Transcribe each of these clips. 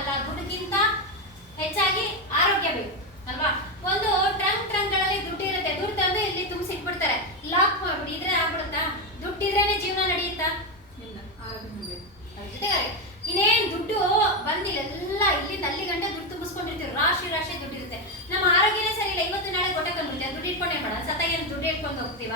ಅಲ್ಲ, ದುಡ್ಡಿಗಿಂತ ಹೆಚ್ಚಾಗಿ ಆರೋಗ್ಯ ಬೇಕು ಅಲ್ವಾ. ಒಂದು ಟ್ರಂಕ್ಗಳಲ್ಲಿ ದುಡ್ಡು ಇರುತ್ತೆ, ದುಡ್ಡು ತಂದು ಇಲ್ಲಿ ತುಂಬಿಸಿಟ್ಬಿಡ್ತಾರೆ, ಲಾಕ್ ಮಾಡ್ಬಿಡಿ, ಇದ್ರೆ ಆಗ್ಬಿಡುತ್ತಾ? ದುಡ್ಡಿದ್ರೇನೆ ಜೀವನ ನಡೆಯುತ್ತಾ? ಇಲ್ಲ, ಆರೋಗ್ಯ ಜೊತೆಗೆ ಇನ್ನೇನ್ ದುಡ್ಡು ಬಂದಿಲ್ಲ, ಎಲ್ಲ ಇಲ್ಲಿಂದ ಅಲ್ಲಿ ಗಂಟೆ ದುಡ್ಡು ತುಂಬಿಸ್ಕೊಂಡಿರ್ತೀವಿ, ರಾಶಿ ರಾಶಿ ದುಡ್ಡು ಇರುತ್ತೆ. ನಮ್ಮ ಆರೋಗ್ಯನೇ ಸರಿ ಇಲ್ಲ, ಇವತ್ತು ನಾಳೆ ಗೊಟ್ಟೆ ಕಂಡ್ಬಿಡ್ತೀವಿ, ದುಡ್ಡು ಇಟ್ಕೊಂಡೇ ಮಾಡ ಸತ್ತಾಗ ಏನು ದುಡ್ಡು ಇಟ್ಕೊಂಡು ಹೋಗ್ತೀವ?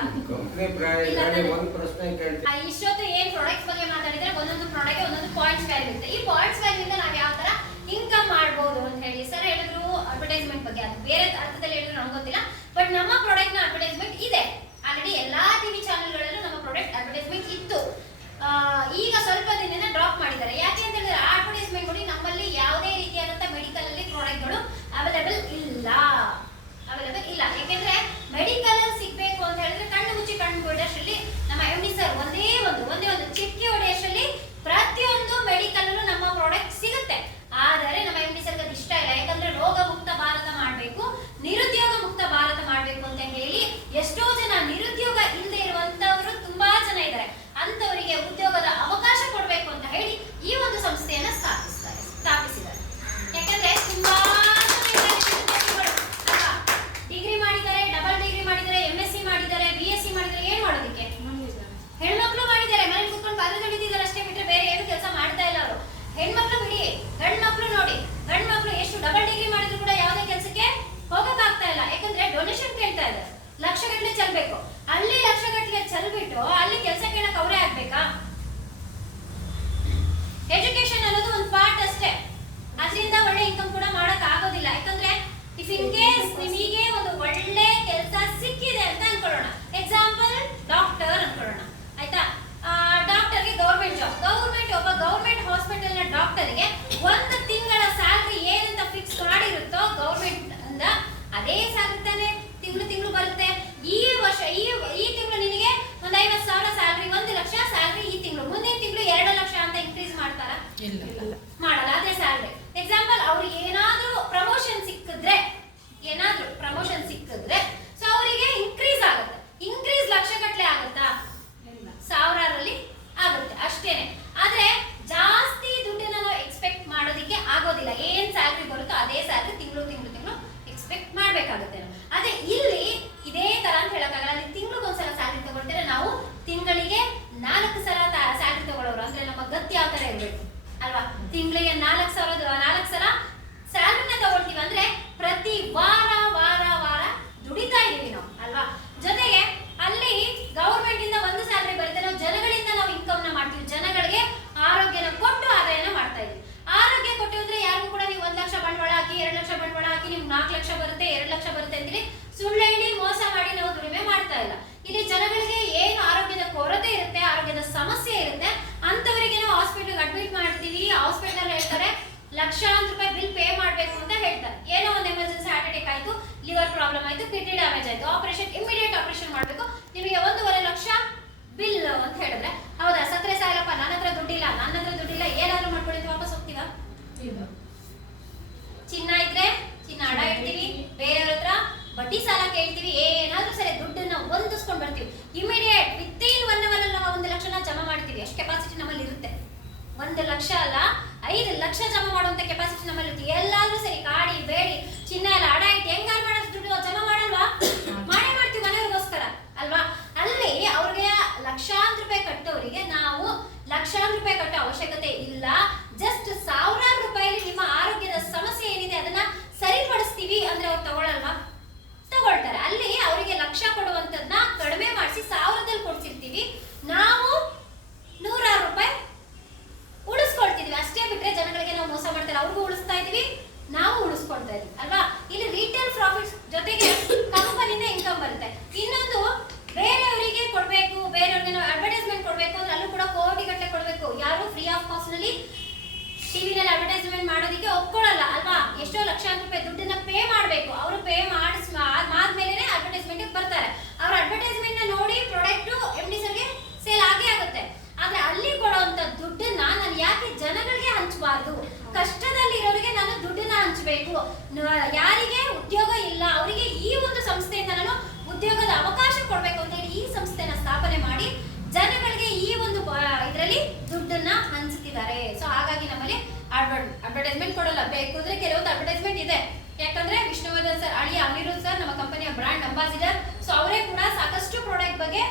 ಇಷ್ಟೊತ್ತು ಏನ್ ಪ್ರಾಡಕ್ಟ್ಸ್ ಬಗ್ಗೆ ಮಾತಾಡಿದ್ರೆ ಒಂದೊಂದು ಪ್ರಾಡಕ್ಟ್ ಒಂದೊಂದು ಪಾಯಿಂಟ್ಸ್ ವ್ಯಾಲ್ಯೂ ಇರುತ್ತೆ. ಈ ಪಾಯಿಂಟ್ಸ್ ವ್ಯಾಲ್ಯೂ ಇಂದ ನಾವು ಯಾವ ತರ ಇನ್ಕಮ್ ಮಾಡ್ಬೋದು ಅಂತ ಹೇಳಿ ಸರ್ ಹೇಳಿದ್ರು. ಅಡ್ವರ್ಟೈಸ್ಮೆಂಟ್ ಬಗ್ಗೆ ಅದು ಬೇರೆ ಅರ್ಥದಲ್ಲಿ ಹೇಳಿದ್ರು ನಂಗೆ ಗೊತ್ತಿಲ್ಲ, ಬಟ್ ನಮ್ಮ ಪ್ರಾಡಕ್ಟ್ ನ ಅಡ್ವರ್ಟೈಸ್ಮೆಂಟ್ ಇದೆ ಆಲ್ರೆಡಿ. ಎಲ್ಲಾ ಟಿವಿ ಚಾನೆಲ್ಗಳಲ್ಲೂ ನಮ್ಮ ಪ್ರಾಡಕ್ಟ್ ಅಡ್ವರ್ಟೈಸ್ಮೆಂಟ್ ಇತ್ತು. ಈಗ ಸ್ವಲ್ಪ ದಿನ ಡ್ರಾಪ್ ಮಾಡಿದ್ದಾರೆ. ಯಾಕೆ ಅಂತ ಹೇಳಿದ್ರೆ ಅಡ್ವರ್ಟೈಸ್ಮೆಂಟ್ ನೋಡಿ ನಮ್ಮಲ್ಲಿ ಯಾವುದೇ ರೀತಿಯಾದಂತಹ ಮೆಡಿಕಲ್ ಅಲ್ಲಿ ಪ್ರಾಡಕ್ಟ್ಗಳು ಅವೈಲೇಬಲ್ ಇಲ್ಲ. ಯಾಕೆಂದ್ರೆ ಮೆಡಿಕಲ್ ಸಿಗ್ಬೇಕು ಅಂತ ಹೇಳಿದ್ರೆ ಕಣ್ಣು ಮುಚ್ಚಿ ಕಣ್ಣು ಬಿಡೋಷ್ಟರಲ್ಲಿ ನಮ್ಮ MD ಸರ್ ಒಂದೇ ಒಂದು ಚಿಕ್ಕಿ ಹೊಡೆಯೋಷ್ಟರಲ್ಲಿ ಪ್ರತಿಯೊಂದು ಮೆಡಿಕಲ್ ನಮ್ಮ ಪ್ರಾಡಕ್ಟ್ ಸಿಗುತ್ತೆ. ಆದರೆ ನಮ್ಮ MD ಸರ್ ಅದು ಇಷ್ಟ ಇಲ್ಲ. ಯಾಕಂದ್ರೆ ರೋಗ ಮುಕ್ತ ಭಾರತ ಮಾಡಬೇಕು, ನಿರುದ್ಯೋಗ ಮುಕ್ತ ಭಾರತ ಮಾಡಬೇಕು ಅಂತ ಹೇಳಿ ಎಷ್ಟೋ ಜನ ನಿರುದ್ಯೋಗ ಇಲ್ಲದೆ ಇರುವಂತವರು ತುಂಬಾ ಜನ ಇದ್ದಾರೆ. ಅಂತವರಿಗೆ ಉದ್ಯೋಗದ ಅವಕಾಶ ಕೊಡಬೇಕು ಅಂತ ಹೇಳಿ ಈ ಒಂದು ಸಂಸ್ಥೆಯನ್ನ ಸ್ಥಾಪಿಸಿದ್ದಾರೆ. ಯಾಕಂದ್ರೆ ತುಂಬಾ ಡಿಗ್ರಿ ಮಾಡಿದ್ದಾರೆ, ಡಬಲ್ ಡಿಗ್ರಿ ಮಾಡಿದ್ದಾರೆ, MSc ಮಾಡಿದ್ದಾರೆ, BSc ಮಾಡಿದ್ದಾರೆ. ಏನ್ ಮಾಡೋದಕ್ಕೆ? ಹೆಣ್ಮಕ್ಳು ಮಾಡಿದ್ದಾರೆ, ಮನೇಲಿ ಕುತ್ಕೊಂಡು ಕಾಲುಗಳಿದ್ದಾರೆ ಅಷ್ಟೇ ಬಿಟ್ರೆ ಬೇರೆ ಏನು ಕೆಲಸ ಮಾಡ್ತಾ ಇಲ್ಲ ಅವರು. ಹೆಣ್ಮಕ್ಳು ಬಿಡಿ, ಗಂಡ್ ಮಕ್ಳು ನೋಡಿ, ಗಂಡ್ ಮಕ್ಳು ಎಷ್ಟು ಡಬಲ್ ಡಿಗ್ರಿ ಮಾಡಿದ್ರು ಕೂಡ ಯಾವುದೇ ಕೆಲಸಕ್ಕೆ ಹೋಗಕ್ಕಾಗ್ತಾ ಇಲ್ಲ. ಯಾಕಂದ್ರೆ ಡೊನೇಷನ್ ಕೇಳ್ತಾ ಇದ್ದಾರೆ, ಲಕ್ಷಗಟ್ಟಲೆ ಚೆಲ್ಬೇಕು. ಅಲ್ಲಿ ಲಕ್ಷಗಟ್ಟಲೆ ಚೆಲ್ಬಿಟ್ಟು ಅಲ್ಲಿ ಕೆಲಸ ಕೇಳಕ್ ಅವರೇ ಆಗ್ಬೇಕಾ? ಎಜುಕೇಶನ್ ಅನ್ನೋದು ಒಂದು ಪಾರ್ಟ್ ಅಷ್ಟೇ, ಅದರಿಂದ ಒಳ್ಳೆ ಇನ್ಕಮ್ ಕೂಡ ಮಾಡಕ್ ಆಗೋದಿಲ್ಲ. ಯಾಕಂದ್ರೆ ಇಫ್ ಇನ್ ಕೇಸ್ ನಿಮಗೆ ಒಂದು ಒಳ್ಳೆ ಕೆಲಸ ಸಿಕ್ಕಿದೆ ಅಂತ ಅನ್ಕೊಳ್ಳೋಣ, ಎಕ್ಸಾಂಪಲ್ ಡಾಕ್ಟರ್ ಅನ್ಕೊಳ್ಳೋಣ, ಆಯ್ತಾ? ಡಾಕ್ಟರ್ಗೆ ಗೌರ್ಮೆಂಟ್ ಜಾಬ್, ಒಬ್ಬ ಗೌರ್ಮೆಂಟ್ ಹಾಸ್ಪಿಟಲ್ ನ ಡಾಕ್ಟರ್ಗೆ ಒಂದು ತಿಂಗಳ ಸ್ಯಾಲರಿ ಏನಂತ ಫಿಕ್ಸ್ ಮಾಡಿರುತ್ತೋ ಗೌರ್ಮೆಂಟ್ ಅಂದ ಅದೇ ಸ್ಯಾಲರಿ ತಾನೆ ತಿಂಗಳು ಬರುತ್ತೆ. ಈ ವರ್ಷ ಈ ತಿಂಗಳು ನಿನಗೆ ಒಂದು 50,000 ಸ್ಯಾಲರಿ, 1 ಲಕ್ಷ ಸ್ಯಾಲರಿ ಈ ತಿಂಗಳು, ಮುಂದಿನ ತಿಂಗಳು 2 ಲಕ್ಷ ಅಂತ ಇನ್ಕ್ರೀಸ್ ಮಾಡ್ತಾರಾ? ಮಾಡಲ್ಲ, ಅದೇ ಸ್ಯಾಲರಿ. ಎಕ್ಸಾಂಪಲ್ ಅವ್ರಿಗೆ ಏನಾದ್ರೂ ಪ್ರಮೋಷನ್ ಸಿಕ್ಕಿದ್ರೆ ಸೊ ಅವರಿಗೆ ಇನ್ಕ್ರೀಸ್ ಆಗುತ್ತೆ. ಇನ್ಕ್ರೀಸ್ ಲಕ್ಷಗಟ್ಟಲೆ ಆಗುತ್ತಾ? ಸಾವಿರಾರಲ್ಲಿ ಆಗುತ್ತೆ ಅಷ್ಟೇನೆ. ಆದ್ರೆ ಜಾಸ್ತಿ ದುಡ್ಡನ್ನ ನಾವು ಎಕ್ಸ್ಪೆಕ್ಟ್ ಮಾಡೋದಿಕ್ಕೆ ಆಗೋದಿಲ್ಲ. ಏನ್ ಸ್ಯಾಲರಿ ಬರುತ್ತೋ ಅದೇ ಸ್ಯಾಲರಿ ತಿಂಗಳು ಎಕ್ಸ್ಪೆಕ್ಟ್ ಮಾಡ್ಬೇಕಾಗುತ್ತೆ. ಅದೇ ಇಲ್ಲಿ ಇದೇ ತರ ಅಂತ ಹೇಳಕ್ಕಾಗಲ್ಲ. ಅಲ್ಲಿ ತಿಂಗಳಿಗೊಂದ್ಸಲ ಸ್ಯಾಲರಿ ತಗೊಳ್ತಾರೆ, ನಾವು ತಿಂಗಳಿಗೆ 4 ಸಲ ಸ್ಯಾಲರಿ ತಗೊಳ್ಳೋರು. ಅಂದ್ರೆ ನಮ್ಮ ಗತಿ ಯಾವ ತರ ಇರ್ಬೇಕು ಅಲ್ವಾ? ತಿಂಗಳಿಗೆ 4 ಸಲ ಸ್ಯಾಲರಿನ ತಗೊಳ್ತೀವಿ ಅಂದ್ರೆ ಪ್ರತಿ ವಾರ ದುಡಿತಾ ಇದೀವಿ ನಾವು ಅಲ್ವಾ? ಜೊತೆಗೆ ಅಲ್ಲಿ ಗವರ್ಮೆಂಟ್ ಇಂದ ಒಂದು ಸ್ಯಾಲರಿ ಬರುತ್ತೆ, ನಾವು ಜನಗಳಿಂದ ನಾವು ಇನ್ಕಮ್ ನ ಮಾಡ್ತೀವಿ. ಜನಗಳಿಗೆ ಆರೋಗ್ಯನ ಕೊಟ್ಟು ಆದಾಯನ ಮಾಡ್ತಾ ಇದೀವಿ. ಆರೋಗ್ಯ ಕೊಟ್ಟು ಅಂದ್ರೆ ಯಾರಿಗೂ ಕೂಡ ನೀವು 1 ಲಕ್ಷ ಬಂಡವಾಳ ಹಾಕಿ 2 ಲಕ್ಷ ಬಂಡವಾಳ ಹಾಕಿ ನಿಮ್ಗೆ 4 ಲಕ್ಷ ಬರುತ್ತೆ 2 ಲಕ್ಷ ಬರುತ್ತೆ ಅಂತೇಳಿ ಸುಳ್ಳು ಹೇಳಿ ಮೋಸ ಮಾಡಿ ನಾವು ದುಡಿಮೆ ಮಾಡ್ತಾ ಇಲ್ಲ. ಇಲ್ಲಿ ಜನಗಳಿಗೆ ಏನು ಆರೋಗ್ಯದ ಕೊರತೆ ಇರುತ್ತೆ, ಆರೋಗ್ಯದ ಸಮಸ್ಯೆ ಇರುತ್ತೆ, ಅಂತವರಿಗೆ ನಾವು ಹಾಸ್ಪಿಟಲ್ ಅಡ್ಮಿಟ್ ಮಾಡ್ತೀವಿ. ಹಾಸ್ಪಿಟಲ್ ಹೇಳ್ತಾರೆ ಲಕ್ಷಾಂತರ ರೂಪಾಯಿ ಬಿಲ್ ಪೇ ಮಾಡಬೇಕು ಅಂತ ಹೇಳ್ತಾರೆ. ಏನೋ ಒಂದು ಎಮರ್ಜೆನ್ಸಿ ಹಾರ್ಟ್ ಅಟ್ಯಾಕ್ ಆಯ್ತು, ಲಿವರ್ ಪ್ರಾಬ್ಲಮ್ ಆಯ್ತು, ಕಿಡ್ನಿ ಡ್ಯಾಮೇಜ್ ಆಯ್ತು, ಆಪರೇಷನ್ ಇಮಿಡಿಯೇಟ್ ಆಪರೇಷನ್ ಮಾಡಬೇಕು, ನಿಮಗೆ 1.5 ಲಕ್ಷ ಬಿಲ್ ಅಂತ ಹೇಳಿದ್ರೆ ಹೌದಾ? ಸಕ್ಕರೆ ಸಾಯಲಪ್ಪ, ನನ್ನ ಹತ್ರ ದುಡ್ಡಿಲ್ಲ, ಏನಾದ್ರೂ ಮಾಡ್ಕೊಳ್ಳಿ ವಾಪಸ್ ಹೋಗ್ತೀವಾ? ಚಿನ್ನ ಇದ್ರೆ ಚಿನ್ನ ಅಡ ಇಡ್ತೀವಿ, ಬೇರೆಯವ್ರ ಹತ್ರ ಬಡ್ಡಿ ಸಾಲ ಕೇಳ್ತೀವಿ, ಏನಾದ್ರೂ ಸರಿ ದುಡ್ಡನ್ನ ಹೊಂದಿಸ್ಕೊಂಡ್ ಬರ್ತೀವಿ. ಇಮಿಡಿಯೇಟ್ ವಿತಿನ್ 1 ಅವರ್ ನಾವು 1 ಲಕ್ಷನ ಜಮಾ ಮಾಡ್ತೀವಿ. ಅಷ್ಟು ಕೆಪಾಸಿಟಿ ನಮ್ಮಲ್ಲಿ ಇರುತ್ತೆ. 1 ಲಕ್ಷ ಅಲ್ಲ 5 ಲಕ್ಷ ಜಮಾ ಮಾಡುವಂತ ಕೆಪಾಸಿಟಿ ನಮ್ಮಲ್ಲಿ ಇರುತ್ತೆ. ಎಲ್ಲಾದ್ರೂ ಸರಿ ಕಾಡಿ ಬೇಡಿ ಚಿನ್ನ ಎಲ್ಲ ಅಡ ಇಟ್ಟು ಹೆಂಗಾರು ಮಾಡೋದು ದುಡ್ಡು ಜಮಾ ಮಾಡಲ್ವಾ? ಮಾಡೇ ಮಾಡ್ತೀವಿ ಮನೆಯವ್ರಿಗೋಸ್ಕರ ಅಲ್ವಾ? ಅಲ್ಲಿ ಅವ್ರಿಗೆ ಲಕ್ಷಾಂತರ ರೂಪಾಯಿ ಕಟ್ಟೋರಿಗೆ ನಾವು ಲಕ್ಷಾಂತರ ರೂಪಾಯಿ ಕಟ್ಟೋ ಅವಶ್ಯಕತೆ ಇಲ್ಲ. ಜಸ್ಟ್ ಸಾವಿರಾರು ರೂಪಾಯಿಲಿ ನಿಮ್ಮ ಆರೋಗ್ಯದ ಸಮಸ್ಯೆ ಏನಿದೆ ಅದನ್ನ ಸರಿಪಡಿಸ್ತೀವಿ ಅಂದ್ರೆ ಅವ್ರು ತಗೊಳ್ಳಲ್ವಾ? ತಗೊಳ್ತಾರೆ. ಅಲ್ಲಿ ಅವರಿಗೆ ಲಕ್ಷ ಕೊಡುವಂತದ್ನ ಕಡಿಮೆ ಮಾಡಿಸಿ 1000ದಲ್ಲಿ ಕೊಡ್ಸಿರ್ತೀವಿ, ನಾವು 100 ರೂಪಾಯಿ ಉಳಿಸ್ಕೊಳ್ತಿದೀವಿ. ಅಷ್ಟೇ ಬಿಟ್ರೆ ಜನಗಳಿಗೆ ನಾವು ಮೋಸ ಮಾಡ್ತಾರೆ, ಅವ್ರಿಗೂ ಉಳಿಸ್ತಾ ಇದೀವಿ, ನಾವು ಉಳಿಸ್ಕೊಳ್ತಾ ಇದೀವಿ ಅಲ್ವಾ? ಇಲ್ಲಿ ರಿಟೇಲ್ ಪ್ರಾಫಿಟ್ಸ್ ಜೊತೆಗೆ ಕಂಪನಿಯಿಂದ ಇನ್ಕಮ್ ಬರುತ್ತೆ. ಇನ್ನೊಂದು ಬೇರೆಯವರಿಗೆ ಕೊಡ್ಬೇಕು, ಬೇರೆಯವ್ರಿಗೆ ನಾವು ಅಡ್ವರ್ಟೈಸ್ಮೆಂಟ್ ಕೊಡ್ಬೇಕು ಅಂದ್ರೆ ಅಲ್ಲೂ ಕೂಡ ಕೋಟಿಗಟ್ಟಲೆ ಕೊಡ್ಬೇಕು. ಯಾರು ಫ್ರೀ ಆಫ್ ಕಾಸ್ಟ್ ನಲ್ಲಿ ಟಿವಿನಲ್ಲಿ ಅಡ್ವರ್ಟೈಸ್ಮೆಂಟ್ ಮಾಡೋದಕ್ಕೆ ಒಪ್ಕೊಳ್ಳಲ್ಲ ಅಲ್ವಾ? ಎಷ್ಟೋ ಲಕ್ಷಾಂತರ ರೂಪಾಯಿ ದುಡ್ಡನ್ನ ಪೇ ಮಾಡಬೇಕು. ಅವರು ಪೇ ಮಾಡಿದ್ಮೇಲೆ ಅಡ್ವರ್ಟೈಸ್ಮೆಂಟ್ ಬರ್ತಾರೆ. ಅವ್ರ ಅಡ್ವರ್ಟೈಸ್ಮೆಂಟ್ ನ ನೋಡಿ ಪ್ರಾಡಕ್ಟ್ MD ಸರ್ಗೆ ಸೇಲ್ ಆಗೇ ಆಗುತ್ತೆ. ಆದ್ರೆ ಅಲ್ಲಿ ಕೊಡುವಂತ ದುಡ್ಡನ್ನ ನಾನು ಯಾಕೆ ಜನಗಳಿಗೆ ಹಂಚಬಾರ್ದು? ಕಷ್ಟದಲ್ಲಿ ಇರೋರಿಗೆ ನಾನು ದುಡ್ಡನ್ನ ಹಂಚಬೇಕು. ಯಾರಿಗೆ ಉದ್ಯೋಗ ಇಲ್ಲ ಅವರಿಗೆ ಈ ಒಂದು ಸಂಸ್ಥೆಯಿಂದ ನಾನು ಉದ್ಯೋಗದ ಅವಕಾಶ ಕೊಡ್ಬೇಕು ಅಂತ ಹೇಳಿ ಈ ಸಂಸ್ಥೆನ ಸ್ಥಾಪನೆ ಮಾಡಿ ಜನಗಳಿಗೆ ಈ ಒಂದು ಇದರಲ್ಲಿ ದುಡ್ಡನ್ನ ಹಂಚುತ್ತಿದ್ದಾರೆ. ಸೊ ಹಾಗಾಗಿ ನಮ್ಮಲ್ಲಿ ಅಡ್ವರ್ಟೈಸ್ಮೆಂಟ್ ಕೊಡಲ್ಲ. ಬೇಕಿದ್ರೆ ಕೆಲವೊಂದು ಅಡ್ವರ್ಟೈಸ್ಮೆಂಟ್ ಇದೆ, ಯಾಕಂದ್ರೆ ವಿಷ್ಣುವರ್ಧನ್ ಸರ್ ಅಳಿಯ ಅನಿರುದ್ಧ್ ಸರ್ ನಮ್ಮ ಕಂಪನಿಯ ಬ್ರಾಂಡ್ ಅಂಬಾಸಿಡರ್. ಸೊ ಅವರೇ ಕೂಡ ಸಾಕಷ್ಟು ಪ್ರಾಡಕ್ಟ್ ಬಗ್ಗೆ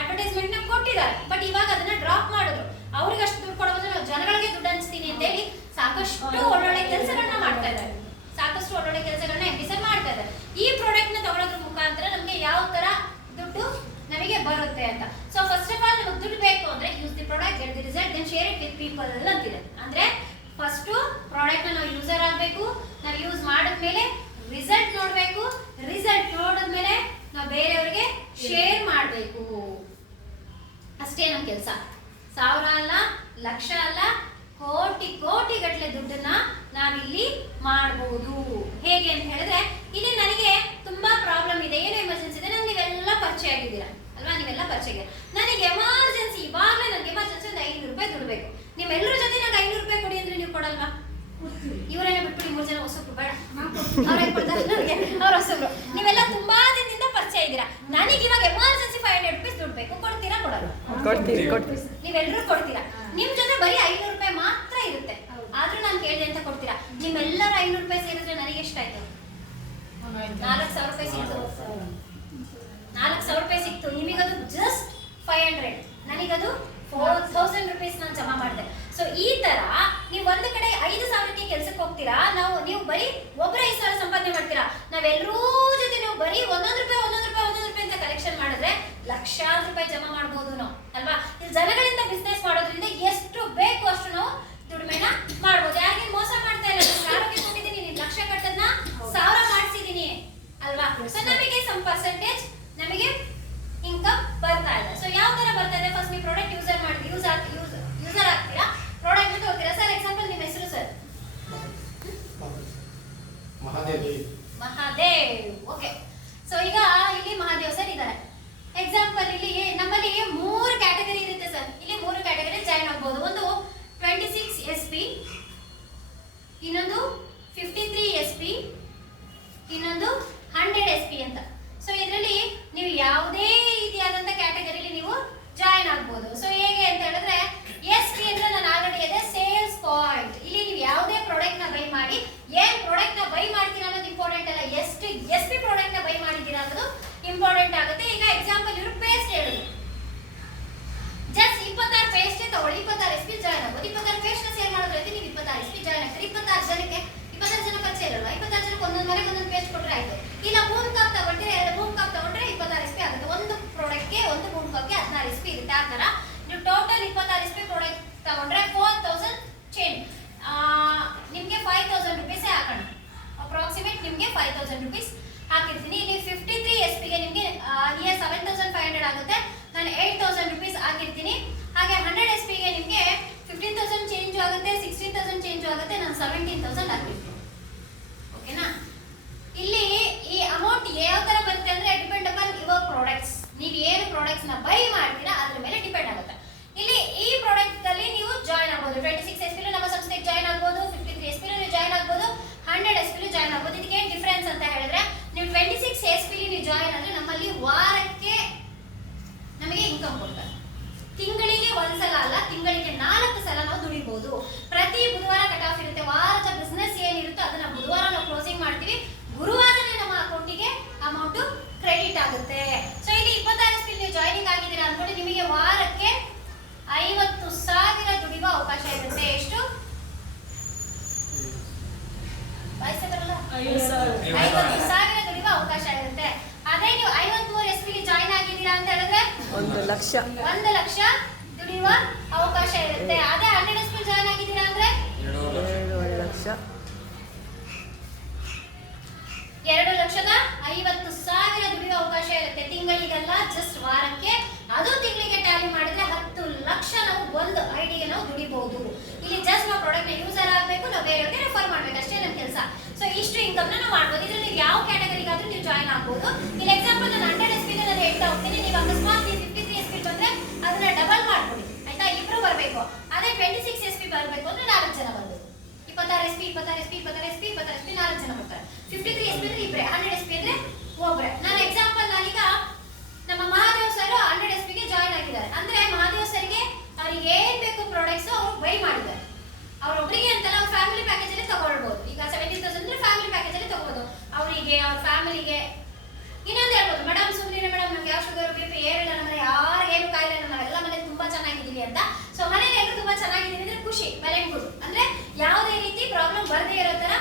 ಅಡ್ವರ್ಟೈಸ್ಮೆಂಟ್ ನ ಕೊಟ್ಟಿದ್ದಾರೆ. ಬಟ್ ಇವಾಗ ಅದನ್ನ ಡ್ರಾಪ್ ಮಾಡಿದ್ರು. ಅವ್ರಿಗೆ ಅಷ್ಟು ದುಡ್ಡು ಕೊಡೋದು ನಾವು ಜನಗಳಿಗೆ ದುಡ್ಡು ಹಂಚ್ತೀನಿ ಅಂತ ಹೇಳಿ ಸಾಕಷ್ಟು ಒಳ್ಳೊಳ್ಳೆ ಕೆಲಸಗಳನ್ನ ಮಾಡ್ತಾ ಇದ್ದಾರೆ. ಸಾಕಷ್ಟು ಒಳ್ಳೊಳ್ಳೆ ಕೆಲಸಗಳನ್ನ ಎಪಿಸರ್ ಮಾಡ್ತಾ ಇದ್ದಾರೆ. ಈ ಪ್ರಾಡಕ್ಟ್ ನ ತಗೊಳ್ಳೋದ್ರ ಮುಖಾಂತರ ನಮಗೆ ಯಾವ ತರ ದುಡ್ಡು ನಮಗೆ ಬರುತ್ತೆ ಅಂತ. ಸೊ ಫಸ್ಟ್ ಆಫ್ ಆಲ್ ನಮಗೆ ದುಡ್ಡು ಬೇಕು ಅಂದ್ರೆ use the product, get the result, then share it with people ಅಂತಿದೆ. ಅಂದ್ರೆ ಫಸ್ಟ್ ಪ್ರಾಡಕ್ಟ್ ನ ನಾವು ಯೂಸರ್ ಆಗಬೇಕು, ನಾವು ಯೂಸ್ ಮಾಡಿದ್ಮೇಲೆ ರಿಸಲ್ಟ್ ನೋಡಬೇಕು, ರಿಸಲ್ಟ್ ನೋಡಿದ್ಮೇಲೆ ನಾವು ಬೇರೆಯವರಿಗೆ ಶೇರ್ ಮಾಡಬೇಕು. ಅಷ್ಟೇ ನಮ್ಮ ಕೆಲಸ. ಸಾವಿರ ಅಲ್ಲ, ಲಕ್ಷ ಅಲ್ಲ, ಕೋಟಿ ಕೋಟಿ ಗಟ್ಟಲೆ ದುಡ್ಡನ್ನ ನಾವಿಲ್ಲಿ ಮಾಡಬಹುದು. ಹೇಗೆ ಅಂತ ಹೇಳಿದ್ರೆ, ಇಲ್ಲಿ ನನಗೆ ತುಂಬಾ ಪ್ರಾಬ್ಲಮ್ ಇದೆ, ಏನು ಎಮರ್ಜೆನ್ಸಿ ಇದೆ, ನಂಗೆ ನೀವೆಲ್ಲ ಪರಿಚಯ ಆಗಿದ್ದೀರಾ ಅಲ್ವಾ? ನೀವೆಲ್ಲ ಪರಿಚಯ ಆಗಿದ್ದೀರಾ. ನನಗೆ ಎಮರ್ಜೆನ್ಸಿ, ಇವಾಗಲೇ ನನಗೆ ಎಮರ್ಜೆನ್ಸಿ ಒಂದು 500 ರೂಪಾಯಿ ದುಡ್ಡು ಬೇಕು. ನಿಮ್ಮೆಲ್ಲರ ಜೊತೆ ನಂಗೆ 500 ರೂಪಾಯಿ ಕೊಡಿ ಅಂದ್ರೆ ನೀವು ಕೊಡಲ್ವಾ? ಇವರೇನೋ ಬಿಟ್ಬಿಡಿ, 3 ಜನ ಹೊಸಬ್ರು ಬೇಡ, ಅವರೇ ಕೊಡ್ತಾರೆ ನನಗೆ, ಅವ್ರ ಹೊಸಬ್ರು. ನೀವೆಲ್ಲ ತುಂಬಾ ದಿನದಿಂದ ಪರಿಚಯ ಇದ್ದೀರಾ. ನನಗೆ ಇವಾಗ ಎಮರ್ಜೆನ್ಸಿ 500 ರೂಪಾಯಿ ದುಡ್ಡು ಬೇಕು, ಕೊಡ್ತೀರಾ ಕೊಡಲ್ಲ? ಕೊಡ್ತೀವಿ. ನೀವೆಲ್ಲರೂ ಕೊಡ್ತೀರಾ. ನಿಮ್ ಜೊತೆ ಬರೀ 500 ರೂಪಾಯಿ ಮಾತ್ರ ಇರುತ್ತೆ, ಆದ್ರೂ ನಾನು ಕೇಳಿದೆ ಅಂತ ಕೊಡ್ತೀರಾ. ನಿಮ್ಮೆಲ್ಲರ 500 ರೂಪಾಯಿ ಸೇರಿದ್ರೆ ನನಗೆ ಎಷ್ಟಾಯ್ತು? 4,000 ರೂಪಾಯಿ ಸಿಕ್ತು. 4,000 ರೂಪಾಯಿ ಸಿಕ್ತು. ನಿಮಗದು ಜಸ್ಟ್ 500, ನನಗದು 4,000 ರೂಪೀಸ್ ನಾನು ಜಮಾ ಮಾಡಿದೆ. ಸೊ ಈ ತರ ನೀವು ಒಂದು ಕಡೆ 5,000ಕ್ಕೆ ಕೆಲಸಕ್ಕೆ ಹೋಗ್ತೀರಾ, ನೀವು ಬರೀ ಒಬ್ಬರ 5,000 ಸಂಪಾದನೆ ಮಾಡ್ತೀರಾ. ನಾವೆಲ್ಲರೂ ಜೊತೆ ನೀವು ಬರೀ 1 ರೂಪಾಯಿ ಅಂತ ಕಲೆಕ್ಷನ್ ಮಾಡಿದ್ರೆ ಲಕ್ಷಾಂತರ ರೂಪಾಯಿ ಜಮಾ ಮಾಡಬಹುದು ನಾವು ಅಲ್ವಾ? ಇಲ್ಲಿ ಜನಗಳಿಂದ ಬಿಸ್ನೆಸ್ ಮಾಡೋದ್ರಿಂದ ಎಷ್ಟು ಬೇಕು ಅಷ್ಟು ನಾವು ದುಡಿಮೆನ ಮಾಡ್ಬೋದು. ಯಾರಿಗೆ ಮೋಸ ಮಾಡ್ತಾ ಇಲ್ಲ. ಆರೋಗ್ಯ ಕೊಟ್ಟಿದ್ದೀನಿ, ನೀನು ಲಕ್ಷ ಕಟ್ಟದ್ನ 1,000 ಮಾಡಿಸಿದೀನಿ ಅಲ್ವಾ? ಸೊ ನಮಗೆ ಸಮ್ ಪರ್ಸೆಂಟೇಜ್ ನಮಗೆ ಇನ್ಕಮ್ ಬರ್ತಾ ಇದೆ. ಸೊ ಯಾವ ತರ ಬರ್ತಾ ಇದೆ? ಫಸ್ಟ್ ನೀವು ಪ್ರಾಡಕ್ಟ್ ಯೂಸರ್ ಮಾಡಿ ಯೂಸರ್ ಆಗ್ತೀರಾ, ಪ್ರಾಡಕ್ಟ್ ಅಂತ ಹೋಗ್ತೀರಾ. ಸರ್ ಎಕ್ಸಾಂಪಲ್ ನಿಮ್ಮ ಹೆಸರು ಸರ್? ಮಹಾದೇವ್. ಓಕೆ. ಸೊ ಈಗ ಇಲ್ಲಿ ಮಹಾದೇವ್ ಸರ್ ಇದ್ದಾರೆ. ಎಕ್ಸಾಂಪಲ್ ಇಲ್ಲಿ ನಮ್ಮಲ್ಲಿ 3 ಕ್ಯಾಟಗರಿ ಇರುತ್ತೆ ಸರ್. ಇಲ್ಲಿ 3 ಕ್ಯಾಟಗರಿ ಜಾಯಿನ್ ಆಗ್ಬೋದು. ಒಂದು 26 SP, ಇನ್ನೊಂದು 53 SP, ಇನ್ನೊಂದು 100 SP ಅಂತ. ಸೊ ಇದರಲ್ಲಿ ನೀವು ಯಾವುದೇ ರೀತಿಯಾದಂತ ಕ್ಯಾಟಗರಿಲಿ ನೀವು ಜಾಯಿನ್ ಆಗ್ಬೋದು. ಸೊ ಹೇಗೆ ಅಂತ ಹೇಳಿದ್ರೆ, SP ಅಂದ್ರೆ ನಾನು ಆಲ್ರೆಡಿ ಇದೆ ಸೇಲ್ಸ್ ಪಾಯಿಂಟ್. ಇಲ್ಲಿ ನೀವು ಯಾವುದೇ ಪ್ರಾಡಕ್ಟ್ ನ ಬೈ ಮಾಡಿ, ಏನ್ ಪ್ರಾಡಕ್ಟ್ ನ ಬೈ ಮಾಡ್ತೀರಾ ಅನ್ನೋದು ಇಂಪಾರ್ಟೆಂಟ್ ಅಲ್ಲ, ಎಷ್ಟು SP ಪ್ರಾಡಕ್ಟ್ ನ ಬೈ ಮಾಡಿದ್ದೀರಾ ಅನ್ನೋದು ಇಂಪಾರ್ಟೆಂಟ್ ಆಗುತ್ತೆ. ಈಗ ಎಕ್ಸಾಂಪಲ್ ಇವರು ಪೇಸ್ಟ್ ಹೇಳಿದ್ರು, ಜಸ್ಟ್ 26 ಪೇಸ್ಟ್ ತಗೊಳ್ಳಿ, 26 SP ಜಾಯಿನ್ ಆಗ್ಬೋದು. 26 ಪೇಸ್ಟ್ ನ ಸೇಲ್ ಮಾಡೋದ್ರಲ್ಲಿ ನೀವು 26 SP ಜಾಯಿನ್ ಆಗ್ತೀರಿ. 26 ಜನಕ್ಕೆ 26 ಜನ ಪರಿಚಯ ಇರಲ್ಲ, 26 ಜನಕ್ಕೆ ಒಂದೊಂದು ಪೇಸ್ಟ್ ಕೊಟ್ಟರೆ ಆಯ್ತು. ಇಲ್ಲ ಬೂಮ್ ಕಾಪ್ ತಗೊಂಡ್ರೆ 2 ಬೂಮ್ ಕಾಪ್ ತಗೊಂಡ್ರೆ 26 SP ಆಗುತ್ತೆ. ಒಂದು ಪ್ರಾಡಕ್ಟ್ಗೆ ಒಂದು ಬೂಮ್ ಕಾಪ್ಗೆ 16 SP ಇರುತ್ತೆ. ಆ ತರ ನೀವು ಟೋಟಲ್ 26 SP ಪ್ರಾಡಕ್ಟ್ ತಗೊಂಡ್ರೆ 4,000 ಚೇಂಜ್, ನಿಮಗೆ 5,000 ರೂಪೀಸ್ ಹಾಕೋಣ. ಅಪ್ರಾಕ್ಸಿಮೇಟ್ ನಿಮಗೆ 5,000 ರೂಪೀಸ್ ಹಾಕಿರ್ತೀನಿ. ಇಲ್ಲಿ 53 SP ಗೆ ನಿಮಗೆ 7,500 ಆಗುತ್ತೆ. ನಾನು 8,000 ರೂಪೀಸ್ ಹಾಕಿರ್ತೀನಿ. ಹಾಗೆ 100 SP ಗೆ ನಿಮಗೆ 15,000 ಚೇಂಜ್ ಆಗುತ್ತೆ, 16,000 ಚೇಂಜ್ ಆಗುತ್ತೆ. ನಾನು 17,000 ಹಾಕಿರ್ತೀನಿ. ಓಕೆನಾ? ಇಲ್ಲಿ ಈ ಅಮೌಂಟ್ ಯಾವ ತರ ಬರುತ್ತೆ ಅಂದ್ರೆ ಡಿಪೆಂಡ್ ಅಪಾನ್ ಯುವರ್ ಪ್ರಾಡಕ್ಟ್ಸ್. ನೀವು ಏನು ಪ್ರಾಡಕ್ಟ್ಸ್ ನ ಬೈ ಮಾಡ್ತೀರಾ ಅದ್ರ ಮೇಲೆ ಡಿಪೆಂಡ್ ಆಗುತ್ತೆ. ಇಲ್ಲಿ ಈ ಪ್ರಾಡಕ್ಟ್ ಅಲ್ಲಿ ನೀವು ಜಾಯಿನ್ ಆಗ್ಬೋದು. 26 SP ನಮ್ಮ ಸಂಸ್ಥೆಗೆ ಜಾಯಿನ್ ಆಗ್ಬೋದು, 53 SP ನೀವು ಜಾಯಿನ್ ಆಗ್ಬೋದು, 100 SP ಜಾಯಿನ್ ಆಗ್ಬೋದು. ಇದಕ್ಕೆ ಏನು ಡಿಫರೆನ್ಸ್ ಅಂತ ಹೇಳಿದ್ರೆ, ನೀವು 26 SP ನೀವು ಜಾಯಿನ್ ಆದ್ರೆ ನಮ್ಮಲ್ಲಿ ವಾರಕ್ಕೆ ನಮಗೆ ಇನ್ಕಮ್ ಕೊಡ್ತಾರೆ. ತಿಂಗಳಿಗೆ ಒಂದ್ಸಲ ಅಲ್ಲ, ತಿಂಗಳಿಗೆ 4 ಸಲ ನಾವು ದುಡಿಬಹುದು. ಪ್ರತಿ ಬುಧವಾರ ಕಟ್ ಆಫ್ ಇರುತ್ತೆ. ವಾರದ ಬಿಸ್ನೆಸ್ ಏನಿರುತ್ತೋ ಅದನ್ನ ಬುಧವಾರ ನಾವು ಕ್ಲೋಸಿಂಗ್ ಮಾಡ್ತೀವಿ. ಗುರುವಾರನೇ ನಮ್ಮ ಅಕೌಂಟಿಗೆ ಅಮೌಂಟ್ ಕ್ರೆಡಿಟ್ ಆಗುತ್ತೆ. ಸೊ ಇಲ್ಲಿ 26 SP ನೀವು ಜಾಯಿನಿಂಗ್ ಆಗಿದ್ದೀರಾ ಅನ್ಕೊಂಡು ನಿಮಗೆ ವಾರಕ್ಕೆ 50,000 ದುಡಿಯುವ ಅವಕಾಶ ಇರುತ್ತೆ. ಎಷ್ಟು? 50,000 ದುಡಿಯುವ ಅವಕಾಶ ಇರುತ್ತೆ. ಅದೇ ನೀವು 53 SP ಜಾಯಿನ್ ಆಗಿದ್ದೀರಾ ಅಂತ ಹೇಳಿದ್ರೆ 1 ಲಕ್ಷ ದುಡಿಯುವ ಅವಕಾಶ ಇರುತ್ತೆ. ಅದೇ 100 SP ಜಾಯಿನ್ ಆಗಿದ್ದೀರಾ ಅಂದ್ರೆ 2 ಲಕ್ಷ 2,50,000 ದುಡಿಯುವ ಅವಕಾಶ ಇರುತ್ತೆ. ತಿಂಗಳಿಗಲ್ಲ, ಜಸ್ಟ್ ವಾರಕ್ಕೆ. ಅದು ತಿಂಗಳಿಗೆ ಟ್ಯಾಲಿ ಮಾಡಿದ್ರೆ 10 ಲಕ್ಷ ನಾವು ಒಂದು ಐಡಿಗೆ ನಾವು ದುಡಿಬಹುದು. ಇಲ್ಲಿ ಜಸ್ಟ್ ನಾವು ಪ್ರಾಡಕ್ಟ್ ನ ಯೂಸರ್ ಆಗಬೇಕು, ನಾವು ಬೇರೆಯವರಿಗೆ ರೆಫರ್ ಮಾಡ್ಬೇಕು, ಅಷ್ಟೇ ನಮ್ಮ ಕೆಲಸ. ಸೊ ಇಷ್ಟು ಇನ್ಕಮ್ ನ ನಾವು ಮಾಡ್ಬೋದು. ಇದ್ರಲ್ಲಿ ನೀವು ಯಾವ ಕ್ಯಾಟಗರಿಗಾದ್ರೂ ನೀವು ಜಾಯಿನ್ ಆಗ್ಬೋದು. ಇಲ್ಲಿ ಎಕ್ಸಾಂಪಲ್ ನಾನು 100 SP ನಾನು ಹೇಳ್ತಾ ಹೋಗ್ತೀನಿ. ನೀವು ಅಕಸ್ಮಾತ್ 53 SP ಬಂದ್ರೆ ಅದನ್ನ ಡಬಲ್ ಮಾಡ್ಕೊಡಿ ಆಯ್ತಾ? ಇಬ್ರು ಬರಬೇಕು. ಅದೇ 26 SP ಬರಬೇಕು ಅಂದ್ರೆ 4 ಜನ ಬರ್ಬೋದು. 26 SP 4 ಜನ ಬರ್ತಾರೆ. 53 SP ಅಂದ್ರೆ ಇಬ್ರೆ, 100 SP ಅಂದ್ರೆ ಒಬ್ರೆ. ನಾನು ಎಕ್ಸಾಂಪಲ್ ನಾನೀಗ ನಮ್ಮ ಮಹಾದೇವ್ ಸರ್ 100 SP ಗೆ ಜಾಯಿನ್ ಆಗಿದ್ದಾರೆ ಅಂದ್ರೆ ಮಹಾದೇವ್ ಸರ್ಗೆ ಅವ್ರಿಗೆ ಏನ್ ಬೇಕು ಪ್ರಾಡಕ್ಟ್ಸ್ ಅವ್ರು ಬೈ ಮಾಡಿದ್ದಾರೆ. ಅವ್ರೊಬ್ರಿಗೆ ಅಂತಲ್ಲ, ಅವ್ರ ಫ್ಯಾಮಿಲಿ ಪ್ಯಾಕೇಜ್ ಅಲ್ಲಿ ತಗೊಳ್ಬಹುದು. ಈಗ 70,000 ಅಂದ್ರೆ ಫ್ಯಾಮಿಲಿ ಪ್ಯಾಕೇಜ್ ಅಲ್ಲಿ ತಗೋಬಹುದು. ಅವರಿಗೆ, ಅವ್ರ ಫ್ಯಾಮಿಲಿಗೆ. ಇನ್ನೊಂದು ಹೇಳ್ಬೋದು, ಮೇಡಮ್ ಸುಮ್ಮನೆ ಮೇಡಮ್ ನಮ್ಗೆ ಯಾವ ಶುಗರ್ BP ಏನಿಲ್ಲ, ನಮ್ಮ ಯಾರಿಗೇನು ಕಾಯಿಲೆ ಇಲ್ಲ, ನಾವೆಲ್ಲ ಮನೇಲಿ ತುಂಬಾ ಚೆನ್ನಾಗಿದ್ದೀವಿ ಅಂತ. ಸೊ ಮನೇಲಿ ಎಲ್ಲರೂ ತುಂಬಾ ಚೆನ್ನಾಗಿದ್ದೀವಿ ಅಂದ್ರೆ ಖುಷಿ, ವೆಲ್ ಅಂಡ್ ಗುಡ್. ಅಂದ್ರೆ ಯಾವುದೇ ರೀತಿ ಪ್ರಾಬ್ಲಮ್ ಬರದೇ ಇರೋ ತರ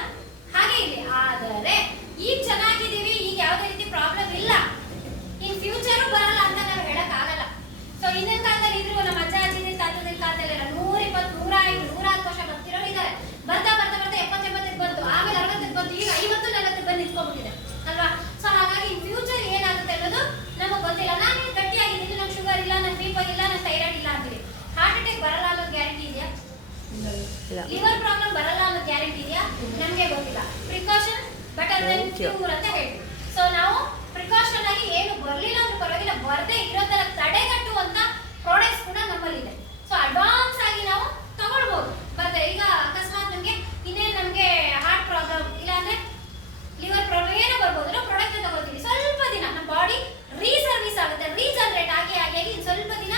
ಹಾಗೆ ಇದೆ. ಆದರೆ ಈಗ ಚೆನ್ನಾಗಿದ್ದೀವಿ, ಈಗ ಯಾವುದೇ ರೀತಿ ಪ್ರಾಬ್ಲಮ್ ಇಲ್ಲ, ಇನ್ ಫ್ಯೂಚರು ಬರಲ್ಲ ಅಂತ ನಾವು ಹೇಳಕ್ ಆಗಲ್ಲ. ಸೊ ಹಿಂದಿನ ಕಾಲದಲ್ಲಿ ಇದ್ರು, ನಮ್ಮ ಅಜ್ಜ ಅಜ್ಜಿ ತಾತದ ಕಾಲದಲ್ಲೆಲ್ಲ 120, 105, 110 ವರ್ಷ ಬರ್ತಿರೋರು ಇದ್ದಾರೆ. ಬರ್ತಾ ಬರ್ತಾ ಬರ್ತಾ 70, 80 ಬಂತು, ಆಮೇಲೆ 60 ಬಂತು, ಈಗ 50, 40 ಬಂದು ನಿಂತ್ಕೊಂಡ್ಬಿಟ್ಟಿದೆ ಅಲ್ವಾ. ಸೊ ಹಾಗಾಗಿ ಇನ್ ಫ್ಯೂಚರ್ ಏನಾಗುತ್ತೆ ಅನ್ನೋದು ನಮಗೆ ಗೊತ್ತಿಲ್ಲ. ನಾನು ಗಟ್ಟಿಯಾಗಿದ್ದೀನಿ, ನಂಗೆ ಶುಗರ್ ಇಲ್ಲ, ನಂಗೆ BP ಇಲ್ಲ, ನಂಗೆ ಥೈರಾಯ್ಡ್ ಇಲ್ಲ ಅಂತೀವಿ. ಹಾರ್ಟ್ ಅಟ್ಯಾಕ್ ಬರಲ್ಲ ಅನ್ನೋದು ಗ್ಯಾರಂಟಿ ಇದೆಯಾ? ಲಿವರ್ ಪ್ರಾಬ್ಲಮ್ ಬರಲ್ಲ ಅನ್ನೋ ಗ್ಯಾರಂಟಿ ಇದೆಯಾ? ನಮಗೆ ಗೊತ್ತಿಲ್ಲ. ಪ್ರಿಕಾಷನ್ ಬೆಟರ್ ದೆನ್ ಕ್ಯೂರ್ ಅಂತ ಹೇಳ್ತೀವಿ. ಸೊ ನಾವು ಪ್ರಿಕಾಷನ್ ಆಗಿ ಏನು ಬರಲಿಲ್ಲ ಅಂದ್ರೆ ಪರವಾಗಿಲ್ಲ, ಬರದೇ ಇರೋ ತರ ತಡೆಗಟ್ಟುವಂತ ಪ್ರಾಡಕ್ಟ್ಸ್ ಕೂಡ ನಮ್ಮಲ್ಲಿದೆ. ಸೊ ಅಡ್ವಾನ್ಸ್ ಆಗಿ ನಾವು ತಗೊಳ್ಬಹುದು. ಬರ್ತದೆ ಈಗ ಅಕಸ್ಮಾತ್ ನಮಗೆ ಇನ್ನೇನು ನಮಗೆ ಹಾರ್ಟ್ ಪ್ರಾಬ್ಲಮ್ ಇಲ್ಲ ಅಂದ್ರೆ ಲಿವರ್ ಪ್ರಾಬ್ಲಮ್ ಏನೋ ಬರ್ಬೋದು, ನಾವು ಪ್ರಾಡಕ್ಟ್ ತಗೊಳ್ತೀವಿ. ಸ್ವಲ್ಪ ದಿನ ನಮ್ಮ ಬಾಡಿ ರೀಸರ್ವಿಸ್ ಆಗುತ್ತೆ, ರೀಜನರೇಟ್ ಆಗಿ ಆಗಿ ಇನ್ನು ಸ್ವಲ್ಪ ದಿನ